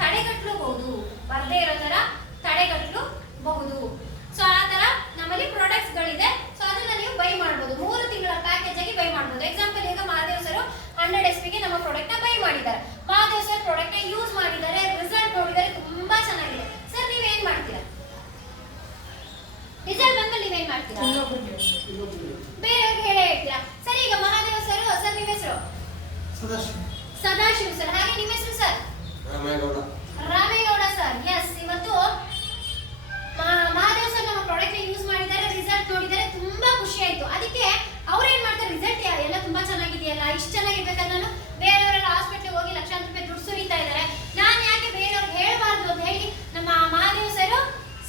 ತಡೆಗಟ್ಟಲೂಬಹುದು, ಬರದೇ ಇರೋ ತರ ತಡೆಗಟ್ಟಲೂಬಹುದು. ಸೊ ಆ ತರ ನಮ್ಮಲ್ಲಿ ಪ್ರಾಡಕ್ಟ್ಸ್ ಗಳಿದೆ. ಸೊ ಅದನ್ನ ನೀವು ಬೈ ಮಾಡಬಹುದು, 3 ತಿಂಗಳ ಪ್ಯಾಕೇಜ್ ಆಗಿ ಬೈ ಮಾಡಬಹುದು. ಎಕ್ಸಾಂಪಲ್ ಈಗ ಮಹಾದೇವ್ ಸರ್ 100 SP ಗೆ ನಮ್ಮ ಪ್ರಾಡಕ್ಟ್ ನ ಬೈ ಮಾಡಿದ್ದಾರೆ. ಮಹಾದೇವ್ ಸರ್ ಪ್ರಾಡಕ್ಟ್ ನ ಯೂಸ್ ಮಾಡಿದ್ದಾರೆ, ರಿಸಲ್ಟ್ ನೋಡಿದ್ದಾರೆ, ತುಂಬಾ ಚೆನ್ನಾಗಿದೆ. ಸರ್ ನೀವೇನ್ ಮಾಡ್ತೀರಾ? ರಿಸಲ್ಟ್ ಬಂದ್ಮೇಲೆ ನೀವೇನ್ ಮಾಡ್ತೀರಾ? ಬೇರೆಯವ್ರಿಗೆ ಹೇಳೇ ಹೇಳ್ತೀರಾ. ಸರ್ ಈಗ ಮಹಾದೇವ್ ಸರ್, ಸರ್ ನಿಮ್ಮ ಹೆಸರು? ಸದಾಶಿವ್ ಸರ್. ಹಾಗೆ ನಿಮ್ಮ ಹೆಸರು ಸರ್? ರಾಮೇಗೌಡ ಸರ್. ಎಸ್, ಇವತ್ತು ಮಹಾದೇವ್ ಸರ್ ನಮ್ಮ ಪ್ರಾಡಕ್ಟ್ ಯೂಸ್ ಮಾಡಿದ್ದಾರೆ, ರಿಸಲ್ಟ್ ನೋಡಿದ್ದಾರೆ, ತುಂಬಾ ಖುಷಿ ಆಯ್ತು. ಅದಕ್ಕೆ ಅವ್ರು ಏನ್ ಮಾಡ್ತಾರೆ, ರಿಸಲ್ಟ್ ಎಲ್ಲ ತುಂಬಾ ಚೆನ್ನಾಗಿದೆಯಲ್ಲ, ಇಷ್ಟು ಚೆನ್ನಾಗಿರ್ಬೇಕಾದ್ರೆ ನಾನು ಬೇರೆಯವರೆಲ್ಲ ಹಾಸ್ಪಿಟಲ್ ಹೋಗಿ ಲಕ್ಷಾಂತರ ರೂಪಾಯಿ ದುಡ್ಡು ಸುರಿತಾ ಇದ್ದಾರೆ, ನಾನು ಯಾಕೆ ಬೇರೆಯವ್ರಿಗೆ ಹೇಳ್ಬಾರ್ದು ಅಂತ ಹೇಳಿ ನಮ್ಮ ಮಹಾದೇವ್ ಸರ್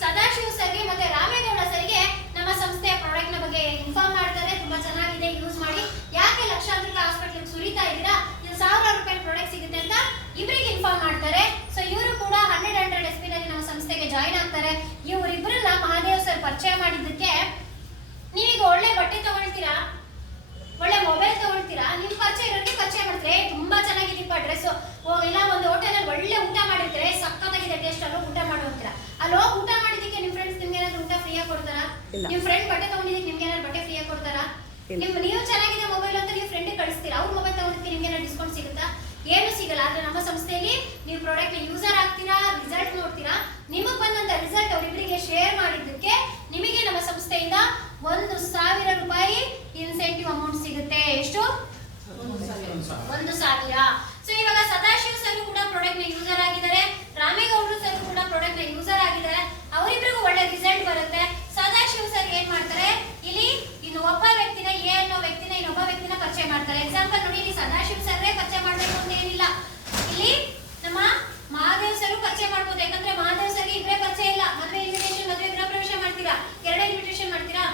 ಸದಾಶಿವ್ ಸರ್ಗೆ ಮತ್ತೆ ರಾಮೇಗೌಡ ಸರ್ಗೆ ನಮ್ಮ ಸಂಸ್ಥೆಯ ಪ್ರಾಡಕ್ಟ್ ನ ಬಗ್ಗೆ ಇನ್ಫಾರ್ಮ್ ಮಾಡ್ತಾರೆ. ತುಂಬಾ ಚೆನ್ನಾಗಿದೆ, ಯೂಸ್ ಮಾಡಿ. ಯಾಕೆ ಲಕ್ಷಾಂತರ ರೂಪಾಯಿ ಹಾಸ್ಪಿಟಲ್ ಸುರಿತಾ ಇದ್ದೀರಾ, ಇದು 1000 ರೂಪಾಯಿ ಪ್ರಾಡಕ್ಟ್ ಸಿಗುತ್ತೆ ಅಂತ ಇಬ್ಬರಿಗೆ ಇನ್ಫಾರ್ಮ್ ಮಾಡ್ತಾರೆ. ಸೊ ಇವರು ಕೂಡ 100 SP ನಲ್ಲಿ ನಮ್ಮ ಸಂಸ್ಥೆಗೆ ಜಾಯಿನ್ ಆಗ್ತಾರೆ. ಇವರಿಬ್ಬರನ್ನ ಮಹಾದೇವ್ ಸರ್ ಪರಿಚಯ ಮಾಡಿದ್ದಕ್ಕೆ, ನೀವೀಗ ಒಳ್ಳೆ ಬಟ್ಟೆ ತಗೊಳ್ತೀರಾ, ಒಳ್ಳೆ ಮೊಬೈಲ್ ತಗೊಳ್ತೀರಾ, ನಿಮ್ ಪರಿಚಯ ಇರೋರಿಗೆ ಪರಿಚಯ ಮಾಡ್ತಾರೆ, ತುಂಬಾ ಚೆನ್ನಾಗಿದೀಪ ಡ್ರೆಸ್, ಇಲ್ಲ ಒಂದು ಹೋಟೆಲ್ ಅಲ್ಲಿ ಒಳ್ಳೆ ಊಟ ಮಾಡಿರ್ತಾರೆ, ಸಕ್ಕತ್ತಾಗಿದೆ ಟೇಸ್ಟ್, ಅಲ್ಲೋ ಊಟ ಮಾಡಿ ಹೋಗ್ತೀರಾ. ಅಲ್ಲಿ ಹೋಗಿ ಊಟ ಮಾಡಿದ್ದಕ್ಕೆ ನಿಮ್ ಫ್ರೆಂಡ್ಸ್ ನಿಮ್ಗೆ ಏನಾದ್ರು ಊಟ ಫ್ರೀಯಾಗಿ ಕೊಡ್ತಾರಾ? ನಿಮ್ ಫ್ರೆಂಡ್ ಬಟ್ಟೆ ತಗೊಂಡಿದ್ದಕ್ಕೆ ನಿಮ್ಗೆ ಏನಾದ್ರು ಬಟ್ಟೆ ಫ್ರೀಯಾಗಿ ಕೊಡ್ತಾರಾ? ನೀವು ಚೆನ್ನಾಗಿದೆ ಮೊಬೈಲ್ ಅಂತ ನೀವು ಫ್ರೆಂಡ್ ಕಳಿಸ್ತೀರಾ, ಅವ್ರ ಮೊಬೈಲ್ ತಗೊಂಡಿದ್ದಕ್ಕೆ ನಿಮ್ಗೆ ಏನಾದ್ರು ಡಿಸ್ಕೌಂಟ್ ಸಿಗುತ್ತಾ? ಏನು ಸಿಗಲ್ಲ. ಆದ್ರೆ ನಮ್ಮ ಸಂಸ್ಥೆಯಲ್ಲಿ ನೀವು ಪ್ರಾಡಕ್ಟ್ ಯೂಸರ್ ಆಗ್ತೀರಾ, ರಿಸಲ್ಟ್ ನೋಡ್ತೀರಾ, ನಿಮಗೆ ಬಂದಂತ ರಿಸಲ್ಟ್ ಅವರಿಬ್ಬರಿಗೆ ಶೇರ್ ಮಾಡಿದ್ದಕ್ಕೆ ನಿಮಗೆ ನಮ್ಮ ಸಂಸ್ಥೆಯಿಂದ 1,000 ರೂಪಾಯಿ ಇನ್ಸೆಂಟಿವ್ ಅಮೌಂಟ್ ಸಿಗುತ್ತೆ. ಎಷ್ಟು? 1,000. ಸೊ ಇವಾಗ ಸದಾಶಿವ್ ಸರ್ ಕೂಡ ಪ್ರಾಡಕ್ಟ್ ನ ಯೂಸರ್ ಆಗಿದ್ದಾರೆ, ರಾಮೇಗೌಡರು ಸರ್ ಕೂಡ ಪ್ರಾಡಕ್ಟ್ ನ ಯೂಸರ್ ಆಗಿದ್ದಾರೆ. ಅವರಿಬ್ಬರಿಗೂ ಒಳ್ಳೆ ರಿಸಲ್ಟ್ ಬರುತ್ತೆ. ಸದಾಶಿವ್ ಸರ್ ಏನ್ ಮಾಡ್ತಾರೆ, ಇಲ್ಲಿ ಇನ್ನು ಒಬ್ಬ ವ್ಯಕ್ತಿನ, ಎ ಅನ್ನೋ ವ್ಯಕ್ತಿನ ಇನ್ನೊಬ್ಬ ವ್ಯಕ್ತಿನ ಪರಿಚಯ ಮಾಡ್ತಾರೆ. ಎಕ್ಸಾಂಪಲ್ ನೋಡಿ, ಇಲ್ಲಿ ಸದಾಶಿವ್ ಸರ್ರೇ ಪರಿಚಯ ಮಾಡ್ಬೇಕು ಅಂತ ಏನಿಲ್ಲ, ಇಲ್ಲಿ ನಮ್ಮ ಮಹಾದೇವ್ ಸರ್ ಪರಿಚಯ ಮಾಡ್ಬೋದು. ಯಾಕಂದ್ರೆ ಮಹಾದೇವ್ ಸರ್ಗೆ ಇಬ್ಬರೇ ಪರಿಚಯ ಇಲ್ಲ. ಮದುವೆ ಇನ್ವಿಟೇಷನ್, ಮದುವೆ ಗೃಹ ಪ್ರವೇಶ ಮಾಡ್ತೀರಾ, 2 ಇನ್ವಿಟೇಷನ್ ಮಾಡ್ತೀರಾ,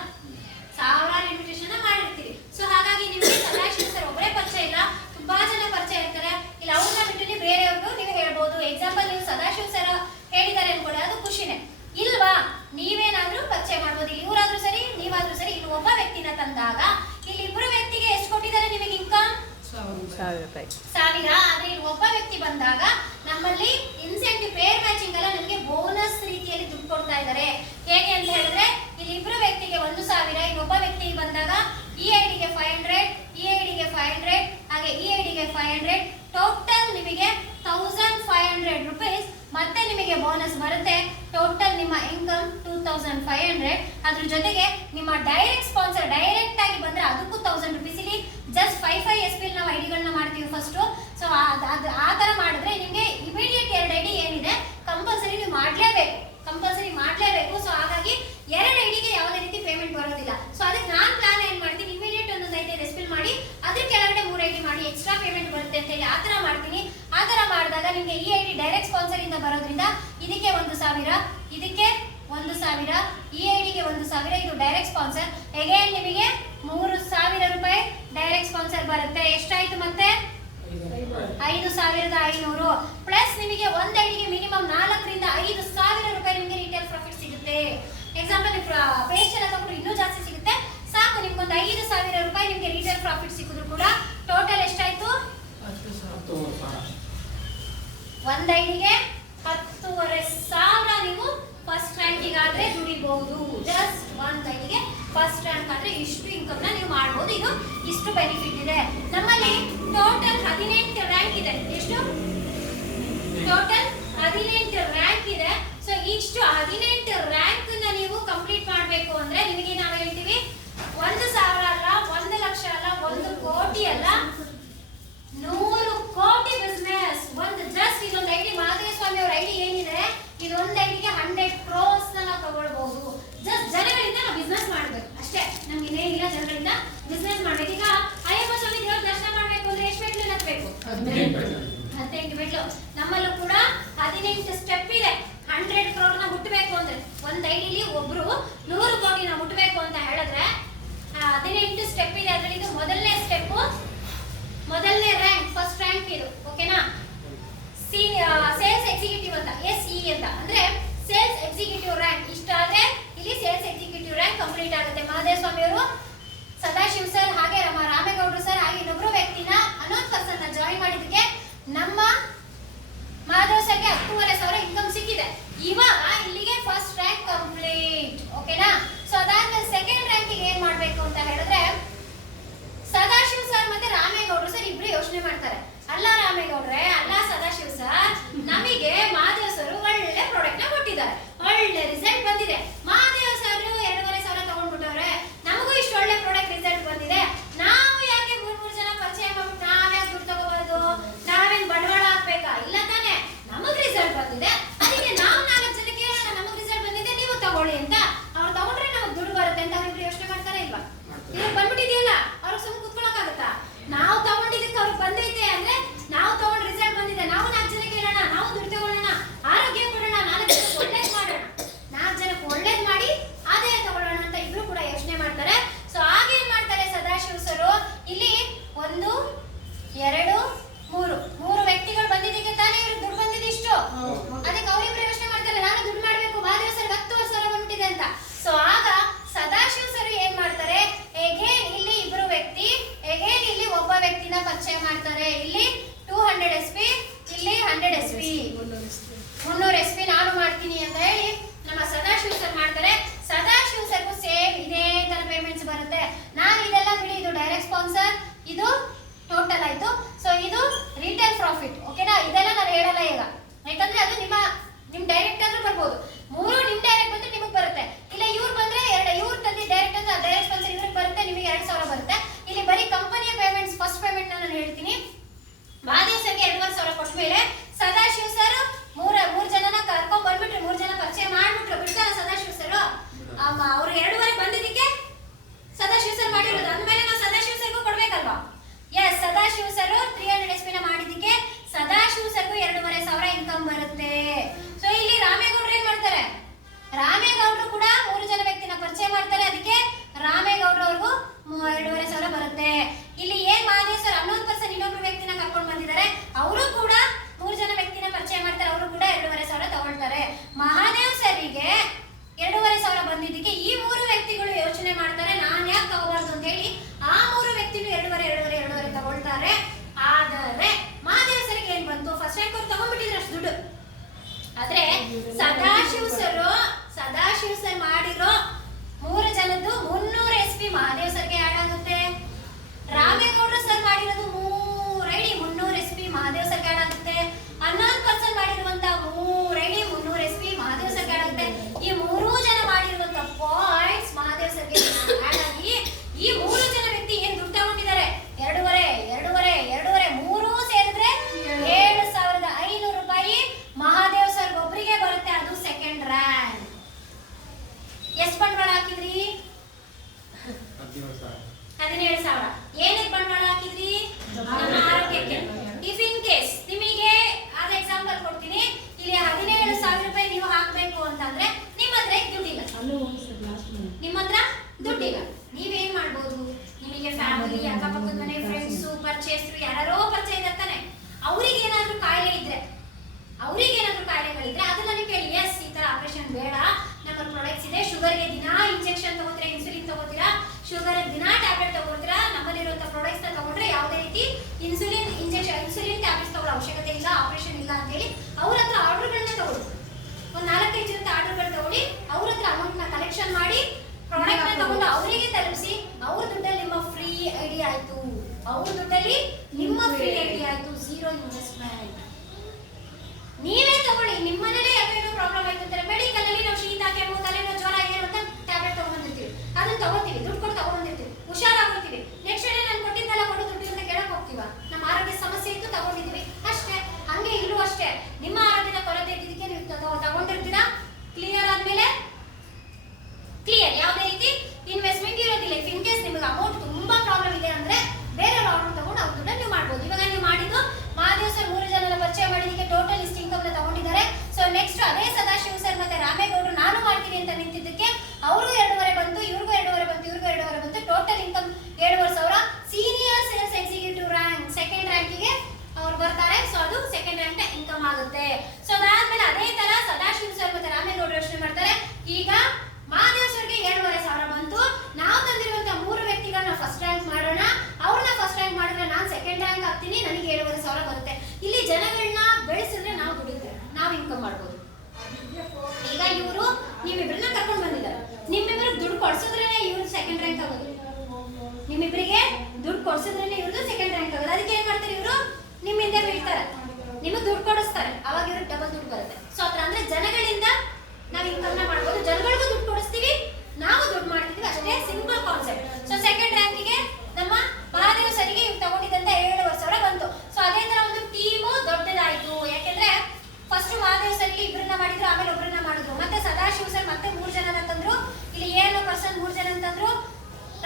1000 ಇನ್ವಿಟೇಷನ್ ಮಾಡಿರ್ತೀರಿ. ಸೊ ಹಾಗಾಗಿ ನಿಮಗೆ ಸದಾಶಿವ್ ಸರ್ ಒಬ್ಬರೇ ಪರಿಚಯ ಇಲ್ಲ, ತುಂಬಾ ಜನ ಪರಿಚಯ ಇರ್ತಾರೆ. ಇಲ್ಲ ಅವ್ರನ್ನ ಬಿಟ್ಟು ಬೇರೆಯವ್ರಿಗೂ ನೀವು ಹೇಳ್ಬೋದು. ಎಕ್ಸಾಂಪಲ್ ನೀವು ಸದಾಶಿವ್ ಸರ್ ಹೇಳಿದ್ದಾರೆ ಅನ್ಕೊಳ್ಳಿ, ಅದು ಖುಷಿನೇ ಇಲ್ವಾ, ನೀವೇನಾದ್ರೂ ಪರಿಚಯ ಮಾಡ್ಬೋದು. ಇವರಾದ್ರೂ ಸರಿ, ನೀವಾದ್ರೂ ಸರಿ. ಇಲ್ಲಿ ಒಬ್ಬ ವ್ಯಕ್ತಿನ ತಂದಾಗ ಇಲ್ಲಿ ಇಬ್ಬರು ವ್ಯಕ್ತಿಗೆ ಎಷ್ಟು ಕೊಟ್ಟಿದ್ದಾರೆ ನಿಮಗೆ ಇನ್ಕಮ್? 1,000 ರೂಪಾಯಿ. 1000. ಆದ್ರೆ ಇಲ್ಲಿ ಒಬ್ಬ ವ್ಯಕ್ತಿ ಬಂದಾಗ ನಮ್ಮಲ್ಲಿ ಇನ್ಸೆಂಟಿವ್ ಪೇರ್ ಮ್ಯಾಚಿಂಗ್ ಅಲ್ಲ, ನಿಮಗೆ ಬೋನಸ್ ರೀತಿಯಲ್ಲಿ ದುಡ್ಡು ಕೊಡ್ತಾ ಇದ್ದಾರೆ. ಹೇಗೆ ಅಂತ ಹೇಳಿದ್ರೆ, ಇಲ್ಲಿ ಇಬ್ಬರು ವ್ಯಕ್ತಿಗೆ 1,000, ಇನ್ನೊಬ್ಬ ವ್ಯಕ್ತಿಗೆ ಬಂದಾಗ EID ಗೆ 500, EID ಗೆ 500, ಹಾಗೆ EID ಗೆ 500, ಟೋಟಲ್ ನಿಮಗೆ 1,500 ರೂಪೀಸ್ ಮತ್ತೆ ನಿಮಗೆ ಬೋನಸ್ ಬರುತ್ತೆ. ಟೋಟಲ್ ನಿಮ್ಮ ಇನ್ಕಮ್ 2,500. ಅದ್ರ ಜೊತೆಗೆ ನಿಮ್ಮ ಡೈರೆಕ್ಟ್ ಸ್ಪಾನ್ಸರ್ ಡೈರೆಕ್ಟ್ ಆಗಿ ಬಂದ್ರೆ ಅದಕ್ಕೂ 1,000 ರೂಪೀಸ್. ಇಲ್ಲಿ ಜಸ್ಟ್ 5 SP ನಾವು ಐಡಿಗಳನ್ನ ಮಾಡ್ತೀವಿ ಫಸ್ಟ್. ಸೊ ಆ ತರ ಮಾಡಿದ್ರೆ ನಿಮಗೆ ಇಮಿಡಿಯೇಟ್ 2 ID ಏನಿದೆ ಕಂಪಲ್ಸರಿ ನೀವು ಮಾಡಲೇಬೇಕು, ಕಂಪಲ್ಸರಿ ಮಾಡಲೇಬೇಕು. ಸೊ ಹಾಗಾಗಿ 2 ID ಗೆ ಯಾವುದೇ ರೀತಿ ಪೇಮೆಂಟ್ ಬರೋದಿಲ್ಲ. ಸೊ ಅದಕ್ಕೆ ನಾನು ಪ್ಲಾನ್ ಏನ್ ಮಾಡ್ತೀನಿ, ಇಮಿಡಿಯೇಟ್ ಒಂದು 5 SP ಮಾಡಿ, ಅದ್ರ ಕೆಳಗಡೆ 3 ID ಮಾಡಿ, ಎಕ್ಸ್ಟ್ರಾ ಪೇಮೆಂಟ್ ಬರುತ್ತೆ ಅಂತ ಹೇಳಿ ಆ ತರ ಮಾಡ್ತೀನಿ. ಆ ತರ ಮಾಡಿದಾಗ ನಿಮಗೆ EID ಡೈರೆಕ್ಟ್ ಸ್ಪಾನ್ಸರ್ ಇಂದ ಬರೋದ್ರಿಂದ ಇದಕ್ಕೆ 1,000, ಇದಕ್ಕೆ 1,000, EID ಗೆ 1,000, ಇದು ಡೈರೆಕ್ಟ್ ಸ್ಪಾನ್ಸರ್. ಅಗೇನ್ ನಿಮಗೆ 3,000 ರೂಪಾಯಿ ಡೈರೆಕ್ಟ್ ಸ್ಪಾನ್ಸರ್ ಬರುತ್ತೆ. ಎಷ್ಟಾಯ್ತು ಮತ್ತೆ? 5,500 ಪ್ಲಸ್ ನಿಮಗೆ ಒಂದು ಐಡಿಗೆ ಮಿನಿಮಮ್ 4 ರಿಂದ 5,000 ರೂಪಾಯಿ ನಿಮಗೆ ರಿಟೇಲ್ ಪ್ರಾಫಿಟ್ ಸಿಗುತ್ತೆ. ಎಕ್ಸಾಂಪಲ್ ಪೇಸ್ಟ್ ಎಲ್ಲ ತಗೊಂಡ್ರೆ ಇನ್ನೂ ಜಾಸ್ತಿ ಸಿಗುತ್ತೆ. ಸಾಕು ನಿಮ್ಗೊಂದು 5,000 ರೂಪಾಯಿ ನಿಮಗೆ ರಿಟೇಲ್ ಪ್ರಾಫಿಟ್ ಸಿಕ್ಕಿದ್ರು ಕೂಡ ಟೋಟಲ್ ಎಷ್ಟಾಯ್ತು? 10,000. ಒಂದು ಐಡಿಗೆ 10,500 ನೀವು ಫಸ್ಟ್ ರ್ಯಾಂಕಿಗಾದ್ರೆ ದುಡಿಬಹುದು. ಜಸ್ಟ್ ಒಂದು ಐಡಿಗೆ ಫಸ್ಟ್ ರ್ಯಾಂಕ್ ಆದ್ರೆ ಇಷ್ಟು ಇನ್ಕಮ್ ನ ನೀವು ಮಾಡಬಹುದು. ಇದು ಇಷ್ಟು ಬೆನಿಫಿಟ್ ಇದೆ. ನಮ್ಮಲ್ಲಿ ಟೋಟಲ್ 18 ರ್ಯಾಂಕ್ ಇದೆ. ಎಷ್ಟು? ಟೋಟಲ್ 18 ರ್ಯಾಂಕ್ ಇದೆ. ಸೊ ಇಷ್ಟು 18 ರ್ಯಾಂಕ್ ನ ನೀವು ಕಂಪ್ಲೀಟ್ ಮಾಡಬೇಕು ಅಂದ್ರೆ ನಿಮಗೆ ನಾವು ಹೇಳ್ತೀವಿ 1,000 ಅಲ್ಲ, 1,00,000 ಅಲ್ಲ, 1 ಕೋಟಿ ಅಲ್ಲ, 100 ಕೋಟಿ ಬಿಸ್ನೆಸ್. ಒಂದು ಜಸ್ಟ್ ಇದೊಂದು ಐಡಿ ಮಾದೇವ ಸ್ವಾಮಿ ಅವರ ಐಡಿ ಏನಿದೆ, ಇದೊಂದು ಐಡಿಗೆ 100 crores ನಾವು ತಗೊಳ್ಬಹುದು. ಜಸ್ಟ್ ಜನಗಳಿಂದ ನಾವು ಬಿಸ್ನೆಸ್ ಮಾಡಬೇಕು ಅಷ್ಟೇ. ನಮ್ಗೆ ಇನ್ನೇನಿಲ್ಲ, ಜನಗಳಿಂದ ಬಿಸ್ನೆಸ್ ಮಾಡ್ಬೇಕು. ಈಗ ಅಯ್ಯಪ್ಪ ಸ್ವಾಮಿ ದೇವರ ದರ್ಶನ ಮಾಡಬೇಕು ಅಂದ್ರೆ ಎಷ್ಟು ಮೆಟ್ಲು ಹತ್ತಬೇಕು? 18 ಮೆಟ್ಲು. ನಮ್ಮಲ್ಲೂ ಕೂಡ 18 ಸ್ಟೆಪ್ ಇದೆ. 100 crore ನ ಮುಟ್ಟಬೇಕು ಅಂದ್ರೆ ಒಂದು ಐಡಿಲಿ ಒಬ್ರು 100 ಕೋಟಿನ ಮುಟ್ಟಬೇಕು ಅಂತ ಹೇಳಿದ್ರೆ 18 ಸ್ಟೆಪ್ ಇದೆ. ಅದರಲ್ಲಿ ಇದು ಮೊದಲನೇ ಸ್ಟೆಪ್, ಮೊದಲನೇ ರ್ಯಾಂಕ್, ಫಸ್ಟ್ ರ್ಯಾಂಕ್ ಇದು. ಓಕೆನಾ? ಸೇಲ್ಸ್ ಎಕ್ಸಿಕ್ಯೂಟಿವ್ ಅಂತ, SE ಅಂತ ಅಂದ್ರೆ ಸೇಲ್ಸ್ ಎಕ್ಸಿಕ್ಯೂಟಿವ್ ರ್ಯಾಂಕ್. ಇಷ್ಟಾದ್ರೆ ಇಲ್ಲಿ ಸೇಲ್ಸ್ ಎಕ್ಸಿಕ್ಯೂಟಿವ್ ರ್ಯಾಂಕ್ ಕಂಪ್ಲೀಟ್ ಆಗುತ್ತೆ. ಮಹಾದೇವ ಸ್ವಾಮಿ ಅವರು, ಸದಾಶಿವ್ ಸರ್, ಹಾಗೆ ರಾಮೇಗೌಡರು ಸರ್, ಹಾಗೆ ಇನ್ನೊಬ್ರು ವ್ಯಕ್ತಿನ ಅನೋನ್ ಪರ್ಸನ್ ನ ಜಾಯಿನ್ ಮಾಡಿದಕ್ಕೆ ನಮ್ಮ ಮಹಾದೇವ್ ಸರ್ಗೆ 10,500 ಇನ್ಕಮ್ ಸಿಕ್ಕಿದೆ. ಇವಾಗ ಇಲ್ಲಿಗೆ ಫಸ್ಟ್ ರ್ಯಾಂಕ್ ಕಂಪ್ಲೀಟ್. ಓಕೆನಾ? ಸೊ ಅದಾದ್ಮೇಲೆ ಸೆಕೆಂಡ್ ರ್ಯಾಂಕಿಗೆ ಏನ್ ಮಾಡ್ಬೇಕು ಅಂತ ಹೇಳಿದ್ರೆ ಸದಾಶಿವ್ ಸರ್ ಮತ್ತೆ ರಾಮೇಗೌಡರು ಸರ್ ಇಬ್ರು ಯೋಚನೆ ಮಾಡ್ತಾರೆ. ಅಲ್ಲ ರಾಮೇಗೌಡ್ರೆ, ಅಲ್ಲ ಸದಾಶಿವ್ ಸರ್, ನಮಗೆ ಮಹಾದೇವ್ ಸರ್ ಒಳ್ಳೆ ಪ್ರಾಡಕ್ಟ್ ನ ಕೊಟ್ಟಿದ್ದಾರೆ, ಒಳ್ಳೆ ರಿಸಲ್ಟ್ ಬಂದಿದೆ. ಮಹಾದೇವ್ ಸರ್ 2,500 ತಗೊಂಡ್ಬಿಟ್ಟವ್ರೆ, ನಮಗೂ ಇಷ್ಟು ಒಳ್ಳೆ ಪ್ರಾಡಕ್ಟ್ ರಿಸಲ್ಟ್ ಬಂದಿದೆ, ನಾವು ಯಾಕೆ 3 ಜನ ಪರಿಚಯ ಮಾಡ್ಬಿಟ್ಟು ನಾವ್ಯಾಕೆ ದುಡ್ಡು ತಗೋಬಾರ್ದು? ನಾವೇನ್ ಬಂಡವಾಳ ಹಾಕ್ಬೇಕಾ? ಇಲ್ಲ ತಾನೆ, ನಮಗ್ ರಿಸಲ್ಟ್ ಬಂದಿದೆ, ಅದಕ್ಕೆ ನಾವು 4 ಜನಕ್ಕೆ ಹೇಳೋಣ ನಮಗ್ ರಿಸಲ್ಟ್ ಬಂದಿದೆ, ನೀವು ತಗೊಳ್ಳಿ ಅಂತ. ಅವ್ರು ತಗೊಂಡ್ರೆ ನಮಗ್ ದುಡ್ಡು ಬರುತ್ತೆ ಅಂತ ಅವ್ರಿಬ್ರು ಯೋಚನೆ ಮಾಡ್ತಾರ ಇಲ್ವಾ? ಇವ್ರಿಗೆ ಬಂದ್ಬಿಟ್ಟಿದೆಯಲ್ಲ, ಅವ್ರಿಗೆ ಸುಮ್ಮನೆ ಕುತ್ಕೊಳಕ್ಕಾಗತ್ತಾ? ನಾವು ತಗೊಂಡಿದ್ದಕ್ಕೆ ಅವ್ರಿಗೆ ಬಂದೈತೆ ಅಂದ್ರೆ, ನಾವು ತಗೊಂಡ್ ರಿಸಲ್ಟ್ ಬಂದಿದೆ, ನಾವು 4 ಜನಕ್ಕೆ ಹೇಳೋಣ, ನಾವು ದುಡ್ಡು ತಗೊಳ್ಳೋಣ, ಆರೋಗ್ಯ ಕೊಡೋಣ, 4 ಜನಕ್ಕೆ ಒಳ್ಳೇದ್ ಮಾಡೋಣ, 4 ಜನಕ್ಕೆ ಒಳ್ಳೇದ್ ಮಾಡಿ ಆದಾಯ ತಗೊಳ್ಳೋಣ ಅಂತ ಇಬ್ರು ಕೂಡ ಯೋಚನೆ ಮಾಡ್ತಾರೆ. ಸೊ ಹಾಗೇನ್ ಮಾಡ್ತಾರೆ ಸದಾಶಿವ್ ಸರ್, ಇಲ್ಲಿ 1, 2, 3 ವ್ಯಕ್ತಿಗಳು ಬಂದಿದ್ದಕ್ಕೆ ತಾನೇ ಇವ್ರಿಗೆ ದುಡ್ಡು ಬಂದಿದೆ ಇಷ್ಟು. ಅದಕ್ಕೆ ಅವರಿಬ್ರು ಯೋಚನೆ ಮಾಡ್ತಾರೆ, ನಾನು ದುಡ್ಡು ಮಾಡ್ಬೇಕು, ಮಹಾದೇವ್ ಸರ್ 10,000 ಬಂದ್ಬಿಟ್ಟಿದೆ ಅಂತ. ಸೊ ಆಗ ಸದಾಶಿವ್ ಸರ್ ಏನ್ ಮಾಡ್ತಾರೆ, ಎಗೇನ್ ಇಲ್ಲಿ ಇಬ್ರು ವ್ಯಕ್ತಿ, ಎಗೇನ್ ಇಲ್ಲಿ ಒಬ್ಬ ವ್ಯಕ್ತಿನ ಪರಿಚಯ ಮಾಡ್ತಾರೆ. ಇಲ್ಲಿ 200 SP, ಇಲ್ಲಿ 100 SP, 300 SP ನಾನು ಮಾಡ್ತೀನಿ ಅಂತ ಹೇಳಿ ನಮ್ಮ ಸದಾಶಿವ್ ಸರ್ ಮಾಡ್ತಾರೆ. ಸದಾಶಿವ್ ಸರ್ಗೂ ಸೇಮ್ ಇದೇ ತರ ಪೇಮೆಂಟ್ಸ್ ಬರುತ್ತೆ. ನಾನು ಇದೆಲ್ಲ ಬಿಡಿ, ಇದು ಡೈರೆಕ್ಟ್ ಸ್ಪಾನ್ಸರ್, ಇದು ಟೋಟಲ್ ಆಯ್ತು. ಸೊ ಇದು ರಿಟೇಲ್ ಪ್ರಾಫಿಟ್. ಓಕೆನಾ? ಇದೆಲ್ಲ ನಾನು ಹೇಳಲ್ಲ ಈಗ, ಯಾಕಂದ್ರೆ ಅದು ನಿಮ್ ಡೈರೆಕ್ಟ್ ಆದ್ರೂ ಬರ್ಬೋದು. 3 ನಿಮ್ ಡೈರೆಕ್ಟ್ ಬಂದ್ರೆ ನಿಮಗೆ ಬರುತ್ತೆ. ಇಲ್ಲ ಇವ್ರು ಬಂದ್ರೆ 2 ಇವ್ರು ತಂದಿ ಡೈರೆಕ್ಟ್ ಅಂದ್ರೆ ಡೈರೆಕ್ಟ್ ಸ್ಪಾನ್ಸರ್ ಇವ್ರಿಗೆ ಬರುತ್ತೆ, ನಿಮಗೆ 2,000 ಬರುತ್ತೆ. ಇಲ್ಲಿ ಬರೀ ಕಂಪನಿಯ ಪೇಮೆಂಟ್ಸ್, ಫಸ್ಟ್ ಪೇಮೆಂಟ್ ನಾನು ಹೇಳ್ತೀನಿ. ಮಹಾದೇವ್ ಸರ್ಗೆ 2,500 ಕೊಟ್ಟ ಮೇಲೆ ಸದಾಶಿವ್ ಸರ್ 3 ಜನನ ಕರ್ಕೊಂಡ್ ಬಂದ್ಬಿಟ್ರೆ, 3 ಜನ ಪರಿಚಯ ಮಾಡ್ಬಿಟ್ರು, ಬಿಡ್ತಾರ ಸದಾಶಿವ್ ಸರ್. ಅವ್ರು 2,500 ಬಂದಿದ್ದಕ್ಕೆ ಸದಾಶಿವ್ ಸರ್ ಮಾಡಿರೋದು, ಅಂದ್ಮೇಲೆ ನಾವು ಸದಾಶಿವ್ ಸರ್ಗೂ ಕೊಡ್ಬೇಕಲ್ವಾ? ಎಸ್, ಸದಾಶಿವ್ ಸರ್ 300 SP ನ ಮಾಡಿದ್ದಕ್ಕೆ ಸದಾಶಿವ್ ಸರ್ಗೂ 2,500 ಇನ್ಕಮ್ ಬರುತ್ತೆ. ಸೊ ಇಲ್ಲಿ ರಾಮೇಗೌಡರು ಏನ್ ಮಾಡ್ತಾರೆ, ರಾಮೇಗೌಡರು ಕೂಡ 3 ಜನ ವ್ಯಕ್ತಿನ ಪರಿಚಯ ಮಾಡ್ತಾರೆ, ಅದಕ್ಕೆ ರಾಮೇಗೌಡರು ಅವ್ರಿಗೂ 2,500 ಬರುತ್ತೆ. ಇಲ್ಲಿ ಏನ್ ಮಹಾದೇವ್ ಸರ್ ಅನ್ನೋನ್ ಪರ್ಸನ್ ಇನ್ನೊಬ್ರು ವ್ಯಕ್ತಿನ ಕರ್ಕೊಂಡು ಬಂದಿದ್ದಾರೆ, ಅವರು ಕೂಡ 3 ಜನ ವ್ಯಕ್ತಿನ ಪರಿಚಯ ಮಾಡ್ತಾರೆ, ಅವರು ಕೂಡ 2,500 ತಗೊಳ್ತಾರೆ. ಮಹಾದೇವ್ ಸರಿಗೆ 2,500 ಬಂದಿದ್ದಕ್ಕೆ ಈ 3 ವ್ಯಕ್ತಿಗಳು ಯೋಚನೆ ಮಾಡ್ತಾರೆ, ನಾನ್ ಯಾಕೆ ತಗೋಬಾರ್ದು ಅಂತ ಹೇಳಿ ಆ 3 ವ್ಯಕ್ತಿಗಳು 2,500 ತಗೊಳ್ತಾರೆ. ಆದರೆ ಮಹಾದೇವ್ ಸರಿಗೆ ಏನ್ ಬಂತು, ಫಸ್ಟ್ ರ್ಯಾಂಕ್ ಅವ್ರು ತಗೊಂಡ್ಬಿಟ್ಟಿದ್ರು ಅಷ್ಟು ದುಡ್ಡು. ಆದ್ರೆ ಸದಾಶಿವ್ ಸರ್ ಮಾಡಿರೋ 3 ಜನದ್ದು 300 SP ಮಹಾದೇವ್ ಸರ್ಗೆ ಆಡ್ ಆಗುತ್ತೆ. ರಾಮೇಗೌಡ ಸರ್ ಮಾಡಿರೋದು 3 ಐಡಿ 300 SP ಮಹಾದೇವ್ ಸರ್ಗೆ ಆಡ್ ಆಗುತ್ತೆ. ಅನ್ನೋನ್ ಪರ್ಸನ್ ಮಾಡಿರುವಂತ 3 ಐಡಿ 300 SP ಮಹಾದೇವ್ ಸರ್ಗೆ ಆಡ್ ಆಗುತ್ತೆ. ಈ 3 ಜನ ಮಾಡಿರುವಂತ ಪಾಯಿಂಟ್ಸ್ ಮಹಾದೇವ್ ಸರ್ಗೆ ಆಡ್ ಆಗಿ ಈ 3 ಜನ ವ್ಯಕ್ತಿ ಏನ್ ದುಡ್ಡು ತಗೊಂಡಿದ್ದಾರೆ 2,500 3 ಸೇರಿದ್ರೆ 7,500 ರೂಪಾಯಿ ಮಹಾದೇವ್ ಸರ್ ಒಬ್ಬರಿಗೆ ಬರುತ್ತೆ. ಅದು ಸೆಕೆಂಡ್ ರ್ಯಾಂಕ್. ಎಷ್ಟು ಬಂಡವಾಳ ಹಾಕಿದ್ರಿ? 17,000. ಏನಕ್ಕೆ ಬಂಡವಾಳ ಹಾಕಿದ್ರಿ? ನಮ್ಮ ಆರೋಗ್ಯಕ್ಕೆ. ಇಫ್ ಇನ್ ಕೇಸ್ ನಿಮಗೆ ಆದ ಎಕ್ಸಾಂಪಲ್ ಕೊಡ್ತೀನಿ, ಇಲ್ಲಿ 17,000 ರೂಪಾಯಿ ನೀವು ಹಾಕಬೇಕು ಅಂತಂದ್ರೆ ನಿಮ್ಮ ಹತ್ರ ದುಡ್ಡಿಲ್ಲ, ನಿಮ್ಮ ಹತ್ರ ದುಡ್ಡಿಲ್ಲ, ನೀವೇನ್ ಮಾಡ್ಬೋದು, ನಿಮಗೆ ಫ್ಯಾಮಿಲಿ, ಅಕ್ಕಪಕ್ಕದ ಮನೆ, ಫ್ರೆಂಡ್ಸ್, ಪರ್ಚೇಸ್ರು ಯಾರೋ ಪರಿಚಯ ಇರ್ತಾನೆ, ಅವ್ರಿಗೆ ಏನಾದ್ರೂ ಕಾಯಿಲೆಗಳಿದ್ರೆ ಅದನ್ನ ನೀವು ಕೇಳಿ, ಎಸ್ ಈ ತರ ಆಪರೇಷನ್ ಬೇಡ, ನಮ್ಮ ಪ್ರಾಡಕ್ಟ್ಸ್ ಇದೆ, ಶುಗರ್ಗೆ ದಿನಾ ಇಂಜೆಕ್ಷನ್ ತಗೋತೀರಾ, ಇನ್ಸುಲಿನ್ ತಗೋತೀರಾ, ಶುಗರ್ ದಿನಾ ಟ್ಯಾಬ್ಲೆಟ್ ತಗೋತೀರಾ, ನಮ್ಮಲ್ಲಿರುವಂತ ಪ್ರಾಡಕ್ಟ್ಸ್ ನ ತಗೊಂಡ್ರೆ ಯಾವುದೇ ರೀತಿ ಇನ್ಸುಲಿನ್ ಟ್ಯಾಬ್ಲೆಟ್ಸ್ ತಗೊಳ್ಳೋ ಅವಶ್ಯಕತೆ ಇಲ್ಲ, ಆಪರೇಷನ್ ಇಲ್ಲ ಅಂತ ಹೇಳಿ ಅವ್ರ ಹತ್ರ ಆರ್ಡರ್ಗಳನ್ನ ತಗೊಳ್ಳಿ. ಒಂದು 4-5 ಜನದ ಆರ್ಡರ್ಗಳು ತಗೊಳ್ಳಿ, ಅವ್ರ ಹತ್ರ ಅಮೌಂಟ್ನ ಕಲೆಕ್ಷನ್ ಮಾಡಿ ಪ್ರಾಡಕ್ಟ್ನ ತಗೊಂಡು ಅವರಿಗೆ ತಲುಪಿಸಿ. ಅವ್ರ ದುಡ್ಡಲ್ಲಿ ನಿಮ್ಮ ಫ್ರೀ ಐಡಿಯಾ ಆಯ್ತು, ಅವ್ರ ದುಡ್ಡಲ್ಲಿ ನಿಮ್ಮ ಫ್ರೀ ಐಡಿಯಾ ಆಯ್ತು. Zero investment. ನೀವೇ ತಗೊಳ್ಳಿ. ನಿಮ್ಮನೇಲೆ ಯಾವ್ಯಾವ ಪ್ರಾಬ್ಲಮ್ ಆಯ್ತು ಅಂತಾರೆ, ಮೆಡಿಕಲ್ ಅಲ್ಲಿ ನಾವು ಶೀತ, ಕೆಮ್ಮು, ತಲೆನೋವು, ಜ್ವರ ಏನು ಅಂತ ಟ್ಯಾಬ್ಲೆಟ್ ತಗೊಂಡ್ಬಂದಿರ್ತೀವಿ, ಅದನ್ನ ತಗೋತೀವಿ, ದುಡ್ಡು ಕೊಟ್ಟು ತಗೊಂಡಿರ್ತೀವಿ, ಹುಷಾರಾಗ್ಬಿಡ್ತೀವಿ. ನೆಕ್ಸ್ಟ್ ಡೇ ನಾನು ಕೊಟ್ಟಿದ್ದೆಲ್ಲ ಕೊಟ್ಟು ದುಡ್ಡು ಅಂತ ಕೇಳಕ್ ಹೋಗ್ತೀವ. ನಮ್ಮ ಆರೋಗ್ಯ ಸಮಸ್ಯೆ ಇತ್ತು, ತಗೊಂಡಿದ್ದೀವಿ ಅಷ್ಟೇ. ಹಂಗೆ ಇಲ್ಲೂ ಅಷ್ಟೇ, ನಿಮ್ಮ ಆರೋಗ್ಯದ ಕೊರತೆ ಇದ್ದಿದ್ದಕ್ಕೆ ನೀವು ತಗೊಂಡಿರ್ತೀರಾ. ಕ್ಲಿಯರ್ ಆದ್ಮೇಲೆ ಕ್ಲಿಯರ್, ಯಾವುದೇ ರೀತಿ ಇನ್ವೆಸ್ಟ್ಮೆಂಟ್ ಇರೋದಿಲ್ಲ. ಇಫ್ ಇನ್ ಕೇಸ್ ನಿಮಗೆ ಅಮೌಂಟ್ ತುಂಬಾ ಪ್ರಾಬ್ಲಮ್ ಇದೆ ಅಂದ್ರೆ ಬೇರೆಯವ್ರ ಆರ್ಡರ್ ತಗೊಂಡು ಅವ್ರ ದುಡ್ಡನ್ನ ನೀವು ಮಾಡ್ಬೋದು. ಇವಾಗ ನೀವು ಮಾಡಿದ್ದು ಮಹಾದೇವ್ ಸರ್ 3 ಜನನ ಪರಿಚಯ ಮಾಡಿದಕ್ಕೆ ಟೋಟಲ್ ಇಷ್ಟು ಇನ್ಕಮ್ ತಗೊಂಡಿದ್ದಾರೆ. ಸೊ ನೆಕ್ಸ್ಟ್ ಅದೇ ಸದಾಶಿವ ಸರ್ ಮತ್ತೆ ರಾಮೇಗೌಡರು ನಾನು ಮಾಡ್ತೀನಿ ಅಂತ ನಿಂತಿದ್ದಕ್ಕೆ ಅವ್ರಿಗೂ 2.5 ಬಂತು, ಇವ್ರಿಗೂ 2.5 ಬಂತು, ಇವ್ರಿಗೂ 2.5 ಬಂತು. Total income 7,500. Senior sales executive rank second ರ್ಯಾಂಕಿಗೆ ಅವ್ರು ಬರ್ತಾರೆ. ಸೊ ಅದು ಸೆಕೆಂಡ್ ರ್ಯಾಂಕ್ ಇನ್ಕಮ್ ಆಗುತ್ತೆ. ಸೊ ಅದಾದ್ಮೇಲೆ ಅದೇ ತರ ಸದಾಶಿವ ಸರ್ ಮತ್ತೆ ರಾಮೇಗೌಡರು ಯೋಚನೆ ಮಾಡ್ತಾರೆ, ಈಗ ಮಹಾದೇವ್ ಸರ್ಗೆ 7,500 ಬಂತು, ನಾವು ತಂದಿರುವಂತ 3 ವ್ಯಕ್ತಿಗಳನ್ನ ಫಸ್ಟ್ ರ್ಯಾಂಕ್ ಮಾಡೋಣ, ಅವ್ರನ್ನ ಫಸ್ಟ್ ರ್ಯಾಂಕ್ ಮಾಡಿದ್ರೆ ನಾನು ಸೆಕೆಂಡ್ ರ್ಯಾಂಕ್ ಆಗ್ತೀನಿ, ನನಗೆ 7,500 ಬರುತ್ತೆ. ಇಲ್ಲಿ ಜನಗಳನ್ನ ಬೆಳೆಸಿದ್ರೆ ನಾವು ದುಡಿತೇವೆ, ನಾವು ಇನ್ಕಮ್ ಮಾಡ್ಬೋದು. ಈಗ ಇವರು ನಿಮ್ಮಿಬ್ಬರನ್ನ ಕರ್ಕೊಂಡು ಬಂದಿದ್ದಾರೆ, ನಿಮ್ಮಿಬ್ಬರಿಗೆ ದುಡ್ಡು ಕೊಡ್ಸಿದ್ರೇನೆ ಇವ್ರು ಸೆಕೆಂಡ್ ರ್ಯಾಂಕ್ ಆಗೋದು. ನಿಮ್ಮಿಬ್ಬರಿಗೆ ದುಡ್ಡು ಕೊಡ್ಸಿದ್ರೇನೆ ಇವ್ರದ್ದು ಸೆಕೆಂಡ್ ರ್ಯಾಂಕ್ ಆಗೋದು. ಅದಕ್ಕೆ ಏನ್ ಮಾಡ್ತಾರೆ ಇವರು, ನಿಮ್ಮ ಹಿಂದೆ ಬೀಳ್ತಾರೆ, ನಿಮಗೆ ದುಡ್ಡು ಕೊಡಿಸ್ತಾರೆ, ಅವಾಗ ಇವ್ರಿಗೆ ಡಬಲ್ ದುಡ್ಡು ಬರುತ್ತೆ. ಸೊ ಅತ್ರ ಅಂದ್ರೆ ಜನಗಳಿಂದ ನಾವು ಇನ್ಕಮ್ನ ಮಾಡ್ಬೋದು, ಜನಗಳಿಗೂ ದುಡ್ಡು ಕೊಡಿಸ್ತೀವಿ, ನಾವು ದುಡ್ಡು ಮಾಡ್ತಿದ್ವಿ, ಅಷ್ಟೇ. Simple concept. ಸೊ ಸೆಕೆಂಡ್ ರ್ಯಾಂಕಿಗೆ ನಮ್ಮ ಮಹಾದೇವ್ ಸರಿಗೆ ಇವ್ರು ತಗೊಂಡಿದ್ದಂತ 7,500 ಬಂತು. ಸೊ ಅದೇ ತರ ಒಂದು ಟೀಮು ದೊಡ್ಡದಾಯ್ತು. ಯಾಕೆಂದ್ರೆ ಫಸ್ಟ್ ಮಹಾದೇವ್ ಸರ್ ಇಬ್ಬರನ್ನ ಮಾಡಿದ್ರು, ಆಮೇಲೆ ಒಬ್ಬರನ್ನ ಮಾಡಿದ್ರು, ಮತ್ತೆ ಸದಾಶಿವ ಸರ್ ಮತ್ತೆ 3 ಜನನ ತಂದ್ರು. ಇಲ್ಲಿ ಏನು ಪರ್ಸನ್ 3 ಜನ ತಂದ್ರು,